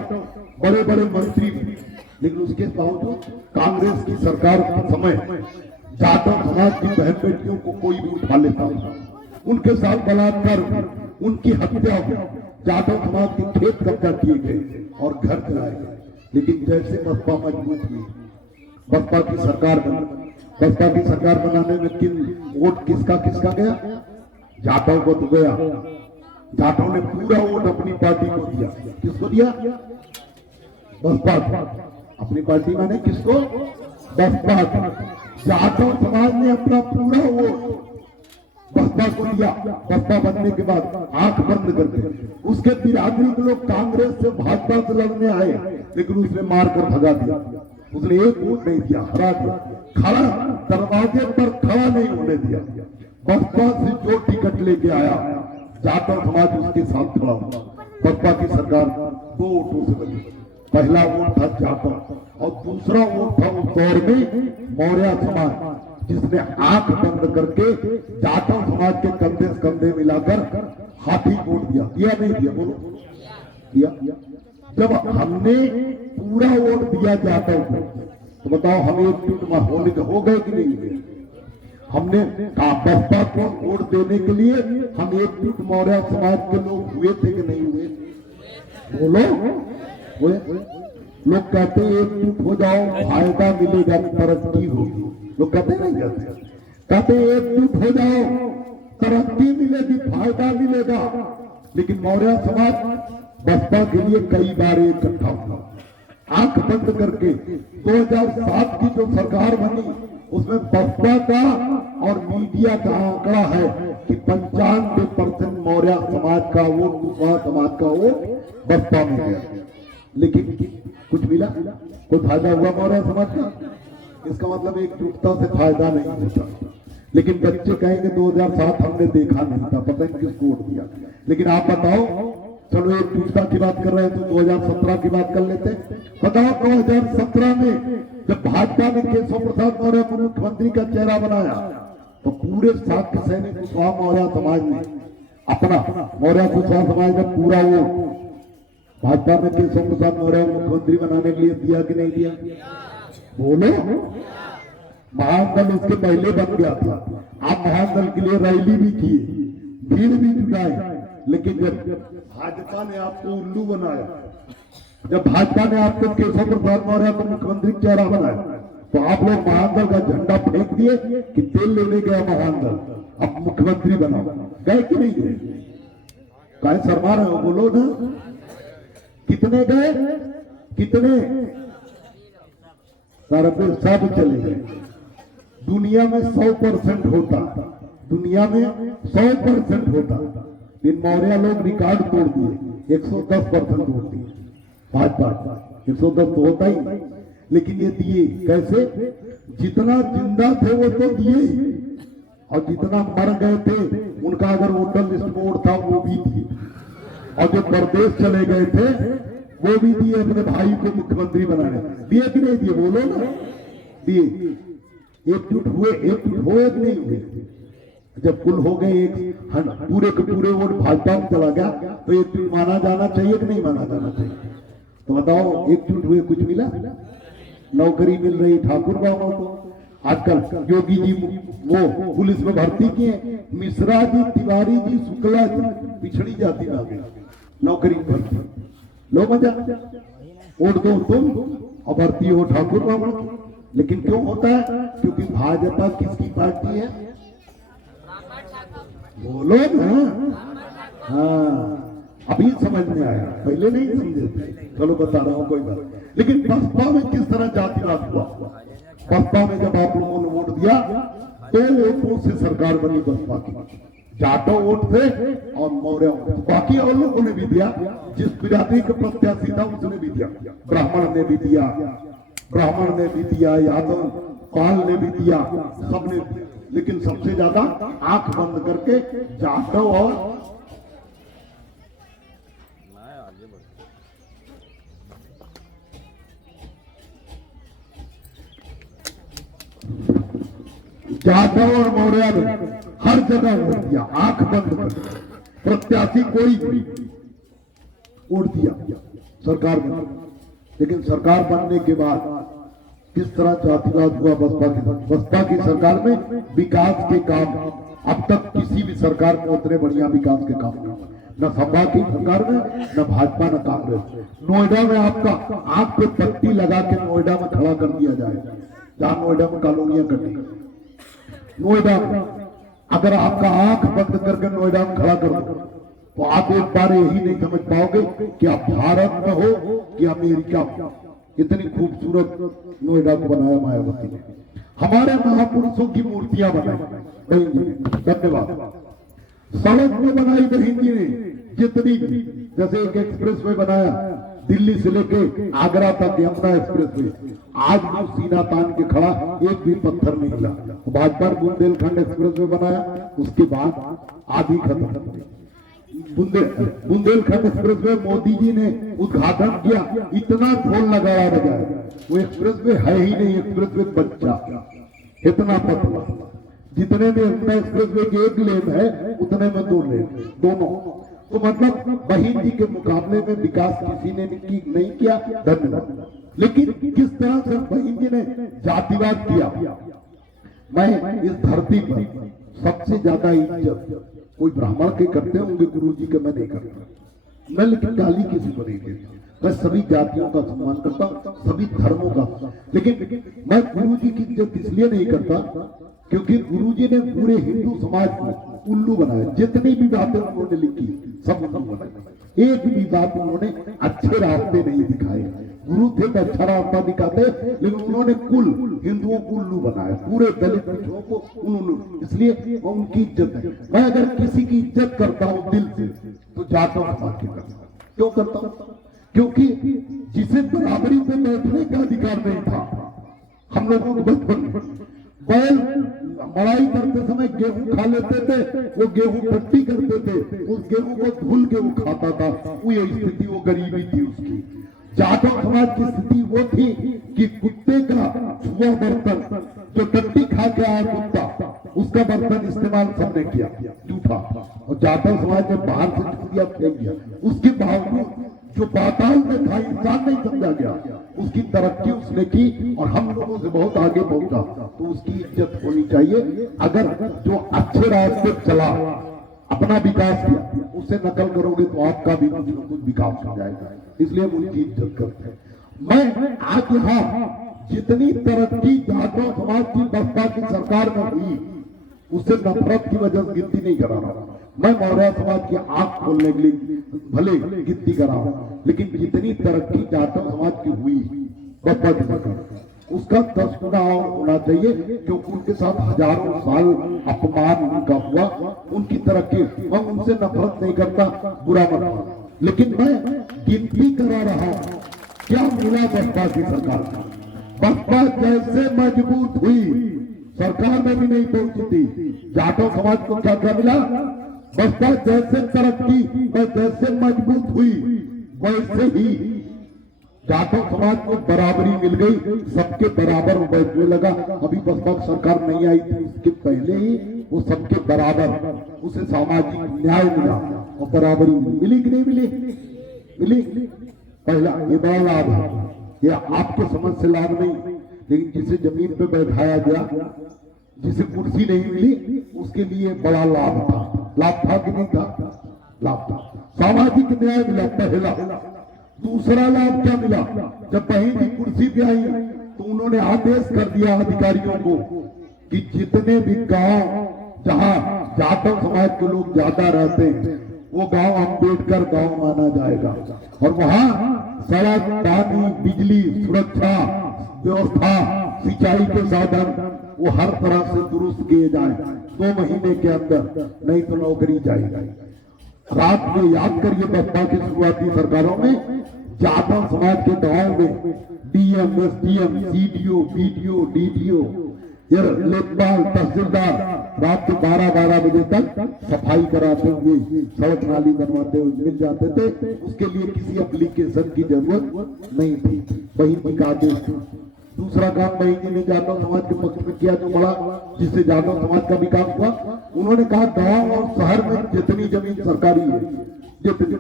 बड़े बड़े मंत्री, लेकिन उसके बावजूद कांग्रेस की सरकार के समय जाटव समाज की बहन बेटियों को कोई भी उठा लेता था, उनके साथ बलात्कार, उनकी हत्या, जाटव समाज के खेत कब्जा किए गए और घर चलाए गए। लेकिन जैसे बसपा मजबूत हुई, बसपा की सरकार बनी, बसपा की सरकार बनाने में वोट किसका किसका गया, जाटव को तो गया। जाटव ने पूरा वोट अपनी पार्टी को दिया। किसको दिया? बसपा को। अपनी पार्टी माने किसको? बसपा को। जाटव समाज ने अपना पूरा वोट बसपा को दिया। बसपा बनने के बाद आंख बंद करके उसके बिरादरी के लोग कांग्रेस से भाजपा से लड़ने आए, लेकिन उसने मारकर भगा दिया। उसने एक वोट नहीं दिया, हरा दिया, खड़ा दरवाजे पर खड़ा नहीं होने दिया। बसपा से जो टिकट लेके आया जाटव समाज उसके साथ खड़ा हुआ। बसपा की सरकार 2 वोटों से बनी। पहला वोट था जाटव और दूसरा वोट था उस दौर में मौर्य समाज, जिसने आंख बंद करके जाटव समाज के कंधे से कंधे मिलाकर हाथी वोट दिया। दिया नहीं दिया? बोलो दिया। जब हमने पूरा वोट दिया जाटव को, तो बताओ हम एकजुट होने हो गए कि नहीं हुए? हमने बसपा को वोट देने के लिए हम एकजुट मौर्य समाज के लोग हुए थे कि नहीं हुए? बोलो हुए। लोग कहते एकजुट हो जाओ, फायदा मिलेगा, तरक्की होगी। लोग कहते नहीं कहते एकजुट हो जाओ, तरक्की मिलेगी, फायदा मिलेगा। लेकिन मौर्य समाज बसपा के लिए कई बार इकट्ठा हुआ, आंख बंद करके। 2007 की जो सरकार बनी उसमें बसपा का और मीडिया का आंकड़ा है कि 95% मौर्य समाज का वोट, कुशवाहा समाज का वोट बसपा में गया। लेकिन कुछ मिला? कोई फायदा हुआ मौर्य समाज का? इसका मतलब एकजुटता से फायदा नहीं होता। लेकिन बच्चे कहेंगे 2007 हमने देखा नहीं था, पता नहीं किसको वोट दिया। लेकिन आप बताओ, चलो एकजुटता की बात कर रहे हैं तो 2017 की बात कर लेते हैं। बताओ 2017 में जब भाजपा ने केशव प्रसाद मौर्य को मुख्यमंत्री का चेहरा बनाया, तो पूरे शाक्य सैनिक कुशवाहा मौर्य समाज ने अपना, मौर्य कुशवाहा समाज ने पूरा वोट भाजपा में केशव प्रसाद मौर्य मुख्यमंत्री बनाने के लिए दिया कि नहीं दिया? बोलो। महादल उसके पहले बन गया था। आप महादल के लिए रैली भी किए, भीड़ भी जुटाए, लेकिन जब भाजपा ने आपको उल्लू बनाया, जब भाजपा ने आपको केशव प्रसाद मौर्य को मुख्यमंत्री चेहरा बनाया, तो आप लोग महादल का झंडा फेंक दिए कि तेल लेने गया महादल, अब मुख्यमंत्री बनाओ। गए कि नहीं गए? कहे शर्मा रहे हो? बोलो ना। कितने गए? कितने? सब चले गए। दुनिया में 100% होता, दुनिया में 100% होता, लेकिन मौर्य लोग रिकॉर्ड तोड़ दिए, 110% वोट दिए भाजपा। 110 तो होता ही, लेकिन ये दिए कैसे? जितना जिंदा थे वो तो दिए ही, और जितना मर गए थे उनका अगर वोटर लिस्ट में वोट था वो भी दिए, और जो प्रदेश चले गए थे वो भी दिए अपने भाई को मुख्यमंत्री बनाने। दिए कि नहीं दिए? बोलो ना। दिए। एकजुट हुए? एकजुट हुए कि नहीं हुए? जब कुल हो गए एक, पूरे के पूरे वोट भाजपा में चला गया, तो एकजुट माना जाना चाहिए कि नहीं माना जाना चाहिए? तो बताओ एकजुट हुए, कुछ मिला? नौकरी मिल रही ठाकुर बाबू को। आजकल योगी जी वो पुलिस में भर्ती किए, मिश्रा जी, तिवारी जी, शुक्ला जी पिछड़ी जाति में आ गई, नौकरी भर्ती। लो मजा, वोट दो तुम और भर्ती हो ठाकुर बाबू। लेकिन क्यों होता है? क्योंकि भाजपा किसकी पार्टी है? बोलो ना। हाँ, अभी समझ में आया, पहले नहीं समझे थे। चलो बता रहा हूं, कोई बात नहीं। लेकिन बसपा में किस तरह जातिवाद हुआ? बसपा में जब आप लोगों ने वोट दिया, 2 वोटों से सरकार बनी बसपा की। जाटो वोट थे और मौर्य वोट, बाकी और लोगों ने भी दिया। जिस बिरादरी का प्रत्याशी था उसने भी दिया, ब्राह्मण ने भी दिया, ब्राह्मण ने भी दिया, यादव पाल ने भी दिया, सबने। लेकिन सबसे ज्यादा आंख बंद करके जाटव और जाटव और मौर्य ने हर जगह वोट दिया, आंख बंद कर। प्रत्याशी कोई भी वोट दिया सरकार में। लेकिन सरकार बनने के बाद किस तरह जातिवाद हुआ बसपा की सरकार में? विकास के काम अब तक किसी भी सरकार में उतने बढ़िया विकास के काम नहीं, न सपा की सरकार में, न भाजपा, न कांग्रेस। नोएडा में आपका आंख पे पट्टी लगा के नोएडा में खड़ा कर दिया जाए, जहां नोएडा में कॉलोनियां कटी। नोएडा में अगर आपका आंख बंद करके नोएडा में खड़ा कर दो तो आप एक बार यही नहीं समझ पाओगे कि आप भारत में हो कि अमेरिका में। इतनी खूबसूरत नोएडा को बनाया मायावती ने। हमारे महापुरुषों की मूर्तियां बनाई बहन जी ने, धन्यवाद। सड़क में बनाई बहन जी ने जितनी भी, जैसे एक एक्सप्रेस वे बनाया दिल्ली से लेके आगरा तक, यमुना एक्सप्रेस वे, आज वो सीना तान के खड़ा, एक भी पत्थर नहीं हिला। भाजपा बुंदेलखंड एक्सप्रेस वे बनाया, उसके बाद आधी खत्म। बुंदेलखंड एक्सप्रेस वे मोदी जी ने उद्घाटन किया, इतना ढोल लगाया बजाया, वो एक्सप्रेस वे है ही नहीं। एक्सप्रेस वे बच्चा इतना पतला, जितने में अपना एक्सप्रेस वे की एक लेन है उतने में 2 लेन, दोनों। तो मतलब बहन जी के मुकाबले में विकास किसी ने नहीं किया, धन्यवाद। लेकिन किस तरह से बहन जी ने जातिवाद किया। मैं इस धरती पर सबसे ज्यादा इज्जत कोई ब्राह्मण के करते होंगे, गुरु जी के मैं नहीं करता। मैं लेकिन गाली किसी को नहीं देता। मैं सभी जातियों का सम्मान करता हूँ, सभी धर्मों का। लेकिन मैं गुरु जी की इज्जत इसलिए नहीं करता क्योंकि गुरु जी ने पूरे हिंदू समाज को उल्लू बनाया। जितनी भी बातें उन्होंने लिखी सब उल्लू बनाई। एक भी बात उन्होंने अच्छे रास्ते नहीं दिखाए। गुरु थे तो अच्छा रास्ता दिखाते, लेकिन उन्होंने कुल हिंदुओं को उल्लू बनाया, पूरे दलित पिछड़ों को उन्होंने। इसलिए उनकी इज्जत है। मैं अगर किसी की इज्जत करता हूँ दिल से तो जाटव समाज की करता हूँ। क्यों करता हूँ? क्योंकि जिसे बराबरी पे बैठने का अधिकार नहीं था, हम लोगों को बचपन में बैल मड़ाई करते समय गेहूं खा लेते थे, वो गेहूं पट्टी करते थे, उस गेहूं को धुल के वो खाता था। वो ये स्थिति, वो गरीबी थी उसकी। जाटव समाज की स्थिति वो थी कि कुत्ते का छुआ बर्तन, जो टट्टी खा के आया कुत्ता, उसका बर्तन इस्तेमाल सबने किया, जूठा। और जाटव समाज ने बाहर से छू दिया, फेंक दिया। उसके बावजूद जो पाताल में था, इंसान नहीं समझा गया, उसकी तरक्की उसने की और हम लोगों से बहुत आगे पहुंचा। तो उसकी इज्जत होनी चाहिए। अगर जो अच्छे रास्ते चला, अपना विकास किया, उससे नकल करोगे तो आपका भी कुछ न कुछ विकास हो जाएगा। इसलिए हम उनकी इज्जत करते हैं। मैं आज यहाँ जितनी तरक्की जाटव समाज की बसपा की सरकार में हुई, उससे नफरत की वजह से गिनती नहीं करा रहा। मैं मौर्य समाज की आंख खोलने के लिए भले गिनती करा रहा हूं, लेकिन जितनी तरक्की जाटव समाज की हुई बसपा की सरकार, उसका 10 गुना और होना चाहिए। क्योंकि उनके साथ हजारों साल अपमान उनका हुआ, उनकी तरक्की। मैं उनसे नफरत नहीं करता, बुरा मत मानो, लेकिन मैं गिनती करा रहा हूं क्या मिला बसपा की सरकार का। बसपा जैसे मजबूत हुई, सरकार में भी नहीं पहुंची थी। जाटव समाज को क्या क्या मिला? बसपा जैसे तरक्की और जैसे मजबूत हुई, वैसे ही जाटव समाज को बराबरी मिल गई, सबके बराबर बैठने लगा। अभी बसपा सरकार नहीं आई थी, उसके पहले ही वो सबके बराबर, उसे सामाजिक न्याय मिला और बराबरी मिली कि नहीं मिली? मिली। पहला ये बड़ा लाभ है, ये आपके समझ से लाभ नहीं, लेकिन जिसे जमीन पे बैठाया गया, जिसे कुर्सी नहीं मिली, उसके लिए बड़ा लाभ था। लाभ था कि नहीं था? लाभ था। सामाजिक न्याय मिला पहला। दूसरा लाभ क्या मिला? जब बहन जी कुर्सी पे आई तो उन्होंने आदेश कर दिया अधिकारियों को कि जितने भी गांव जहां जाटव समाज के लोग ज्यादा रहते हैं, वो गांव अम्बेडकर गांव माना जाएगा। और वहां सड़क, पानी, बिजली, सुरक्षा व्यवस्था, सिंचाई के साधन वो हर तरह से दुरुस्त किए जाए 2 महीने के अंदर, नहीं तो नौकरी जाएगी। रात में याद करिए, बसपा की शुरुआती सरकारों में जाटव समाज के गांव में DM, SDM, CDO, BDO, DDO, लेखपाल, तहसीलदार रात के 12-12 बजे तक सफाई कराते हुए, सड़क नाली बनवाते हुए मिल जाते थे। उसके लिए किसी एप्लीकेशन की जरूरत नहीं थी, वही उनका आदेश था। दूसरा काम वही जी ने जाटव समाज के पक्ष में किया, जो बड़ा जिससे जाटव समाज का विकास हुआ। उन्होंने कहा गांव और शहर में जितनी जमीन सरकारी है, जितनी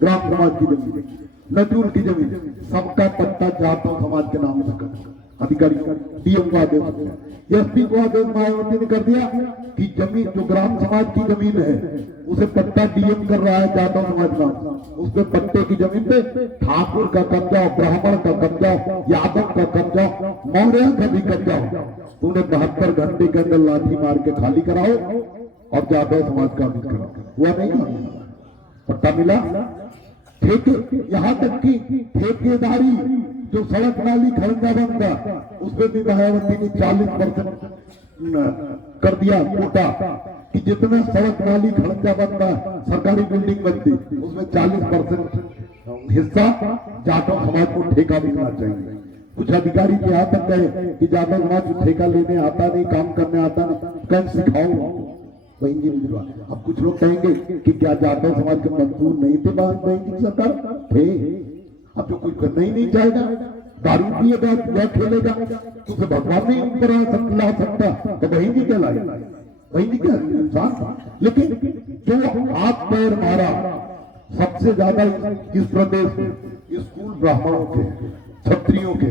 ग्राम समाज की जमीन, नजूल की जमीन, सबका पट्टा जाटव समाज के नाम से कर। अधिकारी डीएम को आदेश, एसपी को आदेश मायावती ने कर दिया कि जमीन जो ग्राम समाज की जमीन है उसे पट्टा डीएम कर रहा है जाटव समाज का, उस पे पट्टे की जमीन पे ठाकुर का कब्जा, ब्राह्मण का कब्जा, यादव का कब्जा, मौर्य का भी कब्जा। उन्हें 72 घंटे के अंदर लाठी मार के खाली कराओ और जाटव समाज का भी कराओ। हुआ नहीं, पट्टा मिला। ठेके, यहाँ तक कि ठेकेदारी जो सड़क नाली खरंजा बंद था, उसमें भी मायावती ने 40% कर दिया कोटा, कि जितना सड़क नाली खरंजा बंद था, सरकारी बिल्डिंग बनती, उसमें 40% हिस्सा जाटव समाज को ठेका मिलना चाहिए। कुछ अधिकारी तो यहाँ तक गए कि जाटव समाज को ठेका लेने आता नहीं, काम करने आता नहीं, कहीं सिखाओ वही जी मिलवा। अब कुछ लोग कहेंगे कि क्या जाटव समाज के मजदूर नहीं थे वही सरकार थे। अब जो कुछ करना ही नहीं चाहेगा, दारू पिएगा, या खेलेगा, तो उसे भगवान नहीं ऊपर ला सकता, तो वही जी क्या लाएगा, वही जी क्या इंसान। लेकिन जो हाथ पैर मारा सबसे ज्यादा इस प्रदेश में स्कूल ब्राह्मणों के, क्षत्रियों के,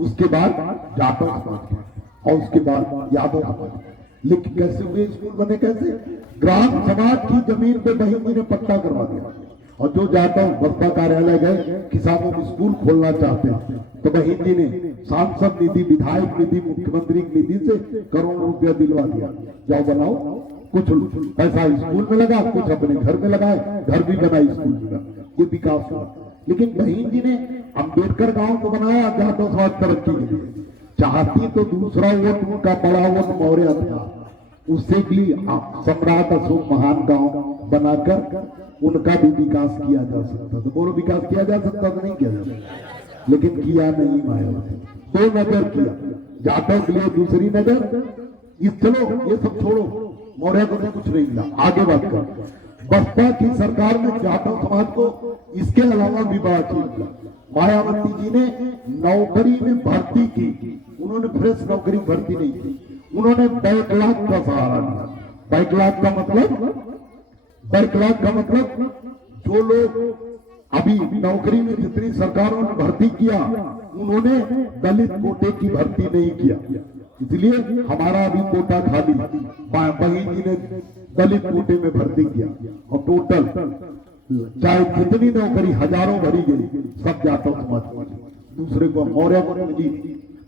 उसके बाद जाटव समाज के, और उसके बाद यादव समाज। लेकिन कैसे हुए स्कूल बने, कैसे? ग्राम समाज की जमीन पे बहिनी ने पट्टा करवा दिया। और जो जाटव बसपा कार्यालय गए, किसानों को स्कूल खोलना चाहते हैं, तो बहिन जी ने सांसद निधि, विधायक निधि, मुख्यमंत्री निधि से करोड़ों रुपया दिलवा दिया, जाओ बनाओ। कुछ पैसा स्कूल में लगा, कुछ अपने घर में लगाए, घर भी बनाई स्कूल में, ये विकास हुआ। लेकिन बहिन जी ने अम्बेडकर गांव को बनाया जाटव समाज तरक्की के लिए। चाहती तो दूसरा वोट उनका बड़ा वोट मौर्य था, उससे भी सम्राट अशोक महान गांव बनाकर उनका भी विकास किया जा सकता था। बोलो विकास किया जा सकता था, नहीं किया जा सकता, लेकिन किया नहीं मायावती। 2 नजर किया, जाटव के लिए दूसरी नजर। इस चलो ये सब छोड़ो, मौर्य को कुछ नहीं मिला, आगे बात कर। बसपा की सरकार में जाटव समाज को इसके अलावा भी बड़ा चीज मिला। मायावती जी ने नौकरी में भर्ती की, उन्होंने फ्रेश नौकरी भर्ती नहीं की, उन्होंने बैकलॉग का सहारा लिया। बैकलॉग का मतलब जो लोग अभी नौकरी में जितनी सरकारों ने भर्ती किया, उन्होंने दलित कोटे की भर्ती नहीं किया, इसलिए हमारा अभी कोटा खाली। बहिन जी ने दलित कोटे में भर्ती किया, और टोटल चाहे जितनी नौकरी हजारों भरी गई, सब जाटव समाज। दूसरे को मौर्य जी,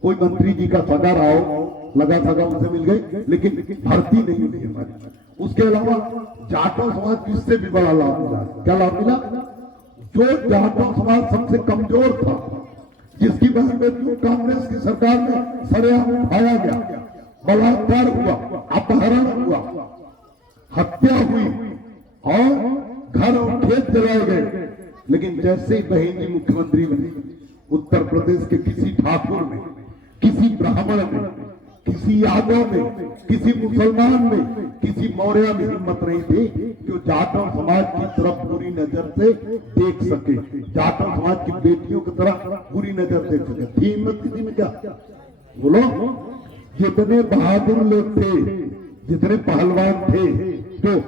कोई मंत्री जी का सगा रहा हो, लगा सगा उनसे मिल गई, लेकिन भर्ती नहीं मिली हमारी। उसके अलावा जाटव समाज किससे भी बड़ा लाभ मिला। क्या लाभ मिला? जो जाटव समाज सबसे कमजोर था, जिसकी वजह में कांग्रेस की सरकार में सरेआम उठाया गया, बलात्कार हुआ, अपहरण हुआ, हत्या हुई और घर और खेत जलाए गए। लेकिन जैसे ही बहन जी मुख्यमंत्री बनी, उत्तर प्रदेश के किसी ठाकुर में, किसी ब्राह्मण में, किसी यादव में, किसी मुसलमान में, किसी मौर्य में हिम्मत नहीं थी जो जाटव समाज की तरफ बुरी नजर से देख सके, जाटव समाज की बेटियों की तरफ बुरी नजर देख सके। थी हिम्मत किसी में? क्या बोलो? जितने बहादुर लोग थे, जितने पहलवान थे, जो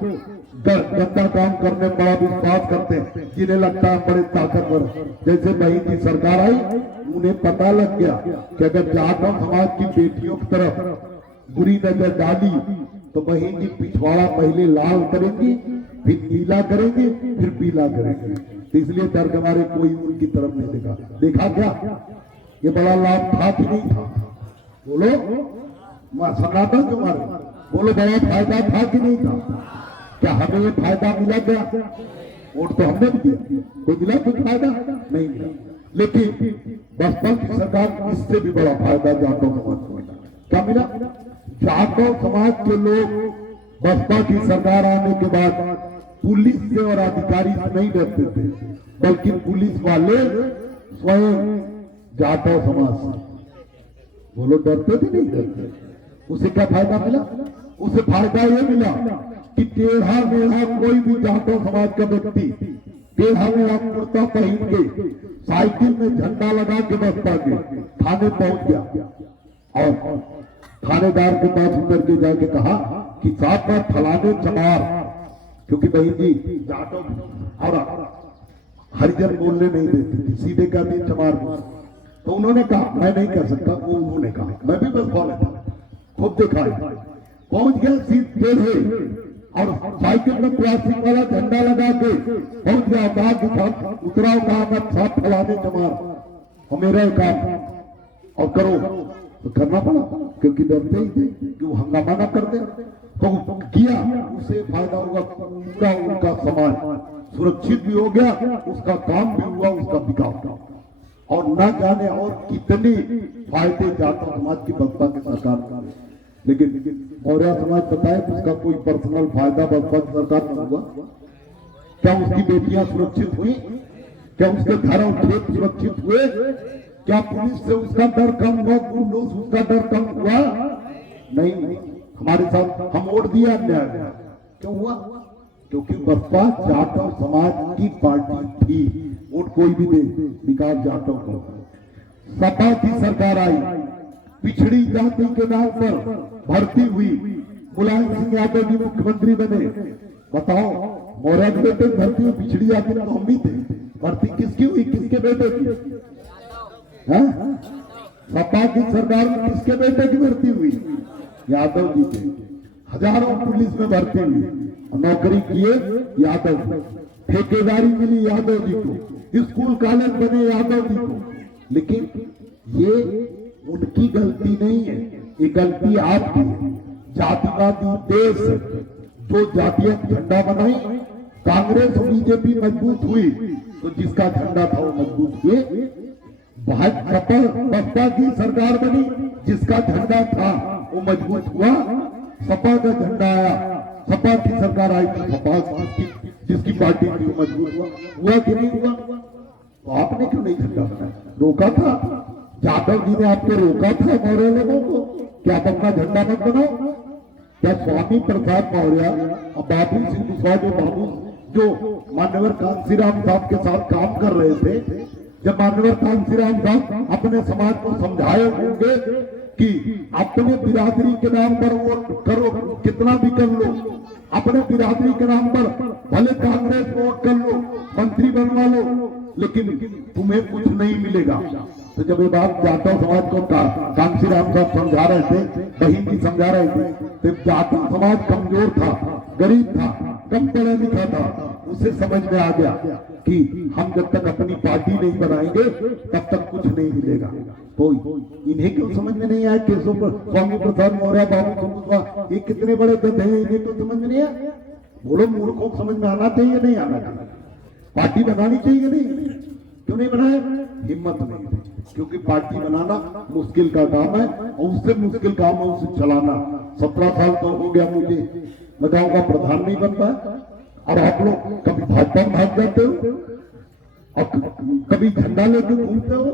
गंदा काम करने में बड़ा विश्वास करते हैं, जिन्हें लगता है बड़े ताकतवर, जैसे बहन की सरकार आई, उन्हें पता लग गया कि अगर जाटव समाज की बेटियों की तरफ बुरी नजर डाली तो बहन जी पिछवाड़ा पहले लाल करेंगी, फिर नीला करेंगे, फिर पीला करेंगे। तो इसलिए डर के मारे कोई उनकी तरफ नहीं देखा। देखा क्या ये बड़ा लाभ था कि नहीं था? बोलो, सन्नाटा क्यों मारे? बोलो, बड़ा फायदा था कि नहीं था? क्या हमें ये फायदा मिला क्या? वोट तो हमने भी दिया, कोई मिला कुछ फायदा नहीं मिला। लेकिन बसपा की सरकार इससे भी बड़ा फायदा जाटव समाज को मिला। क्या मिला? जाटव समाज के लोग बसपा की सरकार आने के बाद पुलिस से और अधिकारी से नहीं डरते थे, बल्कि पुलिस वाले स्वयं जाटव समाज से, वो लोग डरते थे नहीं डरते। उसे क्या फायदा मिला? उसे फायदा ये मिला कि टेढ़ा मेढ़ा कोई भी जाटव समाज का व्यक्ति टेढ़ा मेढ़ा कुर्ता पहन के साइकिल में झंडा लगा के बसपा के थाने पहुंच गया और थानेदार के पास उतर के जाके कहा कि साहब मैं फलाने चमार, क्योंकि बहन जी जाटव और हरिजन बोलने नहीं देती थी, सीधे का भी चमार बोल। तो उन्होंने कहा मैं नहीं कर सकता, वो उन्होंने कहा, मैं भी बस फॉलो था, खूब देखा है। पहुंच गया सीधे और साइकिल में प्लास्टिक वाला झंडा लगा के पहुंच गया, बाहर उतराव कहा मैं साथ फैलाने चमार और मेरा काम और करो, तो करना पड़ा क्योंकि डरते ही थे कि वो हंगामा ना करते। तो किया, उसे फायदा हुआ, पूरा उनका समाज सुरक्षित भी हो गया, उसका काम भी हुआ, उसका विकास हुआ। और न जाने और कितने फायदे जाटव समाज की बसपा की सरकार का। लेकिन मौर्य समाज बताए उसका कोई पर्सनल फायदा बसपा की सरकार में हुआ? क्या उसकी बेटियां सुरक्षित हुई? क्या उसके घर और खेत सुरक्षित हुए? क्या पुलिस से उसका डर कम हुआ? गुंडों से उसका डर कम हुआ? नहीं। हमारे साथ हम वोट दिया, अन्याय क्यों हुआ? क्योंकि बसपा जाटव समाज की पार्टी थी। वोट कोई भी दे, विकास जाटव को। सपा की सरकार आई, पिछड़ी जाति के नाम पर भर्ती हुई, मुलायम सिंह यादव जी मुख्यमंत्री बने। बताओ, मौर्य के बेटे भर्ती हुई, पिछड़ी जाति में हम भी थे। भर्ती किसकी हुई? किसके बेटे की? सपा की सरकार में किसके बेटे की भर्ती हुई? यादव जी के। हजारों पुलिस में भर्ती हुई, नौकरी किए यादव, ठेकेदारी मिली यादव जी को, स्कूल कॉलेज बने यादव जी को। लेकिन ये उनकी गलती नहीं है, ये गलती आपकी है। जातिवादी देश जो जातीय झंडा बनाई, कांग्रेस और बीजेपी मजबूत हुई तो जिसका झंडा था वो मजबूत हुए। बसपा की सरकार बनी, जिसका झंडा था वो मजबूत हुआ। सपा का झंडा आया, सपा की सरकार आई तो सपा जिसकी पार्टी थी वो मजबूत हुआ कि नहीं हुआ? तो आपने क्यों नहीं झंडा बनाया? रोका था, जाटव जी ने आपको रोका था मौर्य लोगों को कि आप अपना झंडा मत बनाओ? क्या स्वामी प्रसाद मौर्य और बाबू सिंह कुशवाहा बाबू जो मान्यवर कांसीराम साहब के साथ काम कर रहे थे, जब मान्यवर कांसीराम साहब अपने समाज को समझाए होंगे कि अपने बिरादरी के नाम पर वोट करो, कितना भी कर लो, अपने बिरादरी के नाम पर भले कांग्रेस वोट कर लो, मंत्री बनवा लो, लेकिन तुम्हें कुछ नहीं मिलेगा। तो जब ये बात जाटव समाज को कांसीराम साहब समझा रहे थे, बहन जी समझा रहे थे, तो जाटव समाज कमजोर था, गरीब था, कम पढ़ा लिखा था। उसे समझ में आ गया कि हम जब तक अपनी पार्टी नहीं बनाएंगे तब तक कुछ नहीं मिलेगा। तो इन्हें क्यों समझ में नहीं आया? केसों पर स्वामी प्रसाद मौर्य, बाबू कुशवाहा, ये कितने बड़े गधे हैं, इन्हें तो समझ में नहीं आया। बोलो, मूर्खों को समझ में आना चाहिए नहीं आना चाहिए? पार्टी बनानी चाहिए नहीं? क्यों नहीं बनाया? हिम्मत नहीं थी, क्योंकि पार्टी बनाना मुश्किल का काम है और उससे मुश्किल काम है उसे चलाना। 17 साल तो हो गया मुझे, मैं गांव का प्रधान नहीं बनता, और आप लोग कभी भाजपा में भाग जाते हो और कभी झंडा लेके घूमते हो।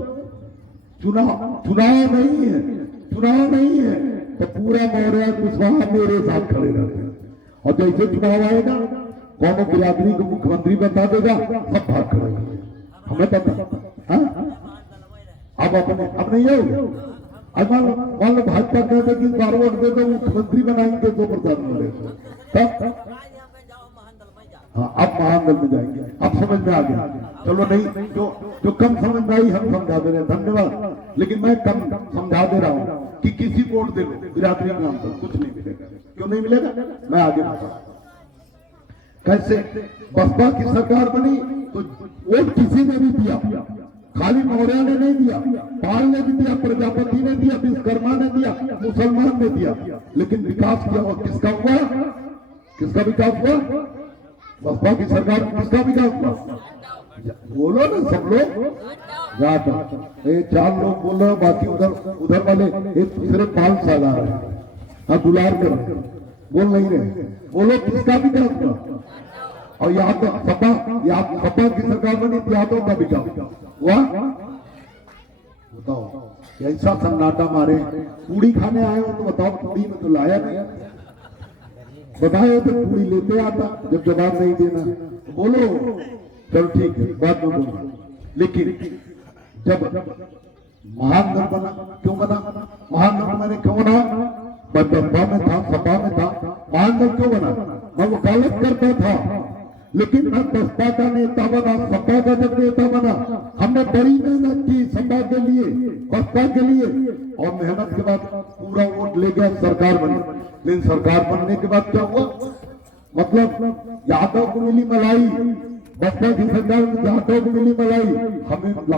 चुनाव नहीं है, चुनाव नहीं है तो पूरा मौर्य कुशवाहा मेरे साथ खड़े रहते हैं, और जैसे चुनाव आएगा कौन बिरादरी को मुख्यमंत्री बता देगा, सब भाग खड़े होंगे, हमें पता। अब अपने ये मान लो भाजपा कहते कि बार वोट दे दो, मुख्यमंत्री बनाएंगे तो प्रधानमंत्री, तब हाँ अब महानगल में जाएंगे। अब समझ में आ गया? चलो नहीं, जो कम समझ में आई हम समझा दे रहे हैं, धन्यवाद। लेकिन मैं कम समझा दे रहा हूँ कि किसी को वोट दे लो बिरादरी के नाम पर, कुछ नहीं मिलेगा। क्यों नहीं मिलेगा? मैं आगे बताऊं कैसे। बसपा की सरकार बनी तो वोट किसी ने भी दिया, खाली मौर्य ने नहीं दिया, पाल ने भी दिया, प्रजापति ने दिया, विश्वकर्मा ने दिया, मुसलमान ने दिया, लेकिन विकास किया और किसका हुआ? किसका विकास हुआ? बसपा की सरकार में किसका विकास हुआ? बोलो ना सब लोग। जाटा ये 4 लोग बोल रहे हो, बाकी उधर वाले एक दूसरे 5 साल आ रहे हैं। हाँ दुलार कर बोल नहीं रहे। बोलो किसका विकास हुआ? और यहाँ तो सपा की सरकार बनी थी, यादों का विकास हुआ? बताओ ऐसा सन्नाटा मारे। पूड़ी खाने आए हो तो बताओ, पूड़ी में तो लाया नहीं, बताए तो पूड़ी लेते आता, जब जवाब नहीं देना तो बोलो चलो ठीक है बाद में बोलना। लेकिन जब महानगर बना, क्यों बना? महानगर मैंने क्यों बना? बसपा में था, सपा में था, महानगर क्यों बना? मैं वकालत करता था, लेकिन मैं बसपा का नेता बना, सपा का जब नेता बना, हमने बड़ी मेहनत की सपा के लिए, बसपा के लिए, और मेहनत के बाद पूरा वोट ले गया, सरकार बनी। लेकिन सरकार बनने के बाद क्या हुआ? मतलब यादव को मिली मलाई, बसपा की सरकार में यादव को मिली मलाई, हमें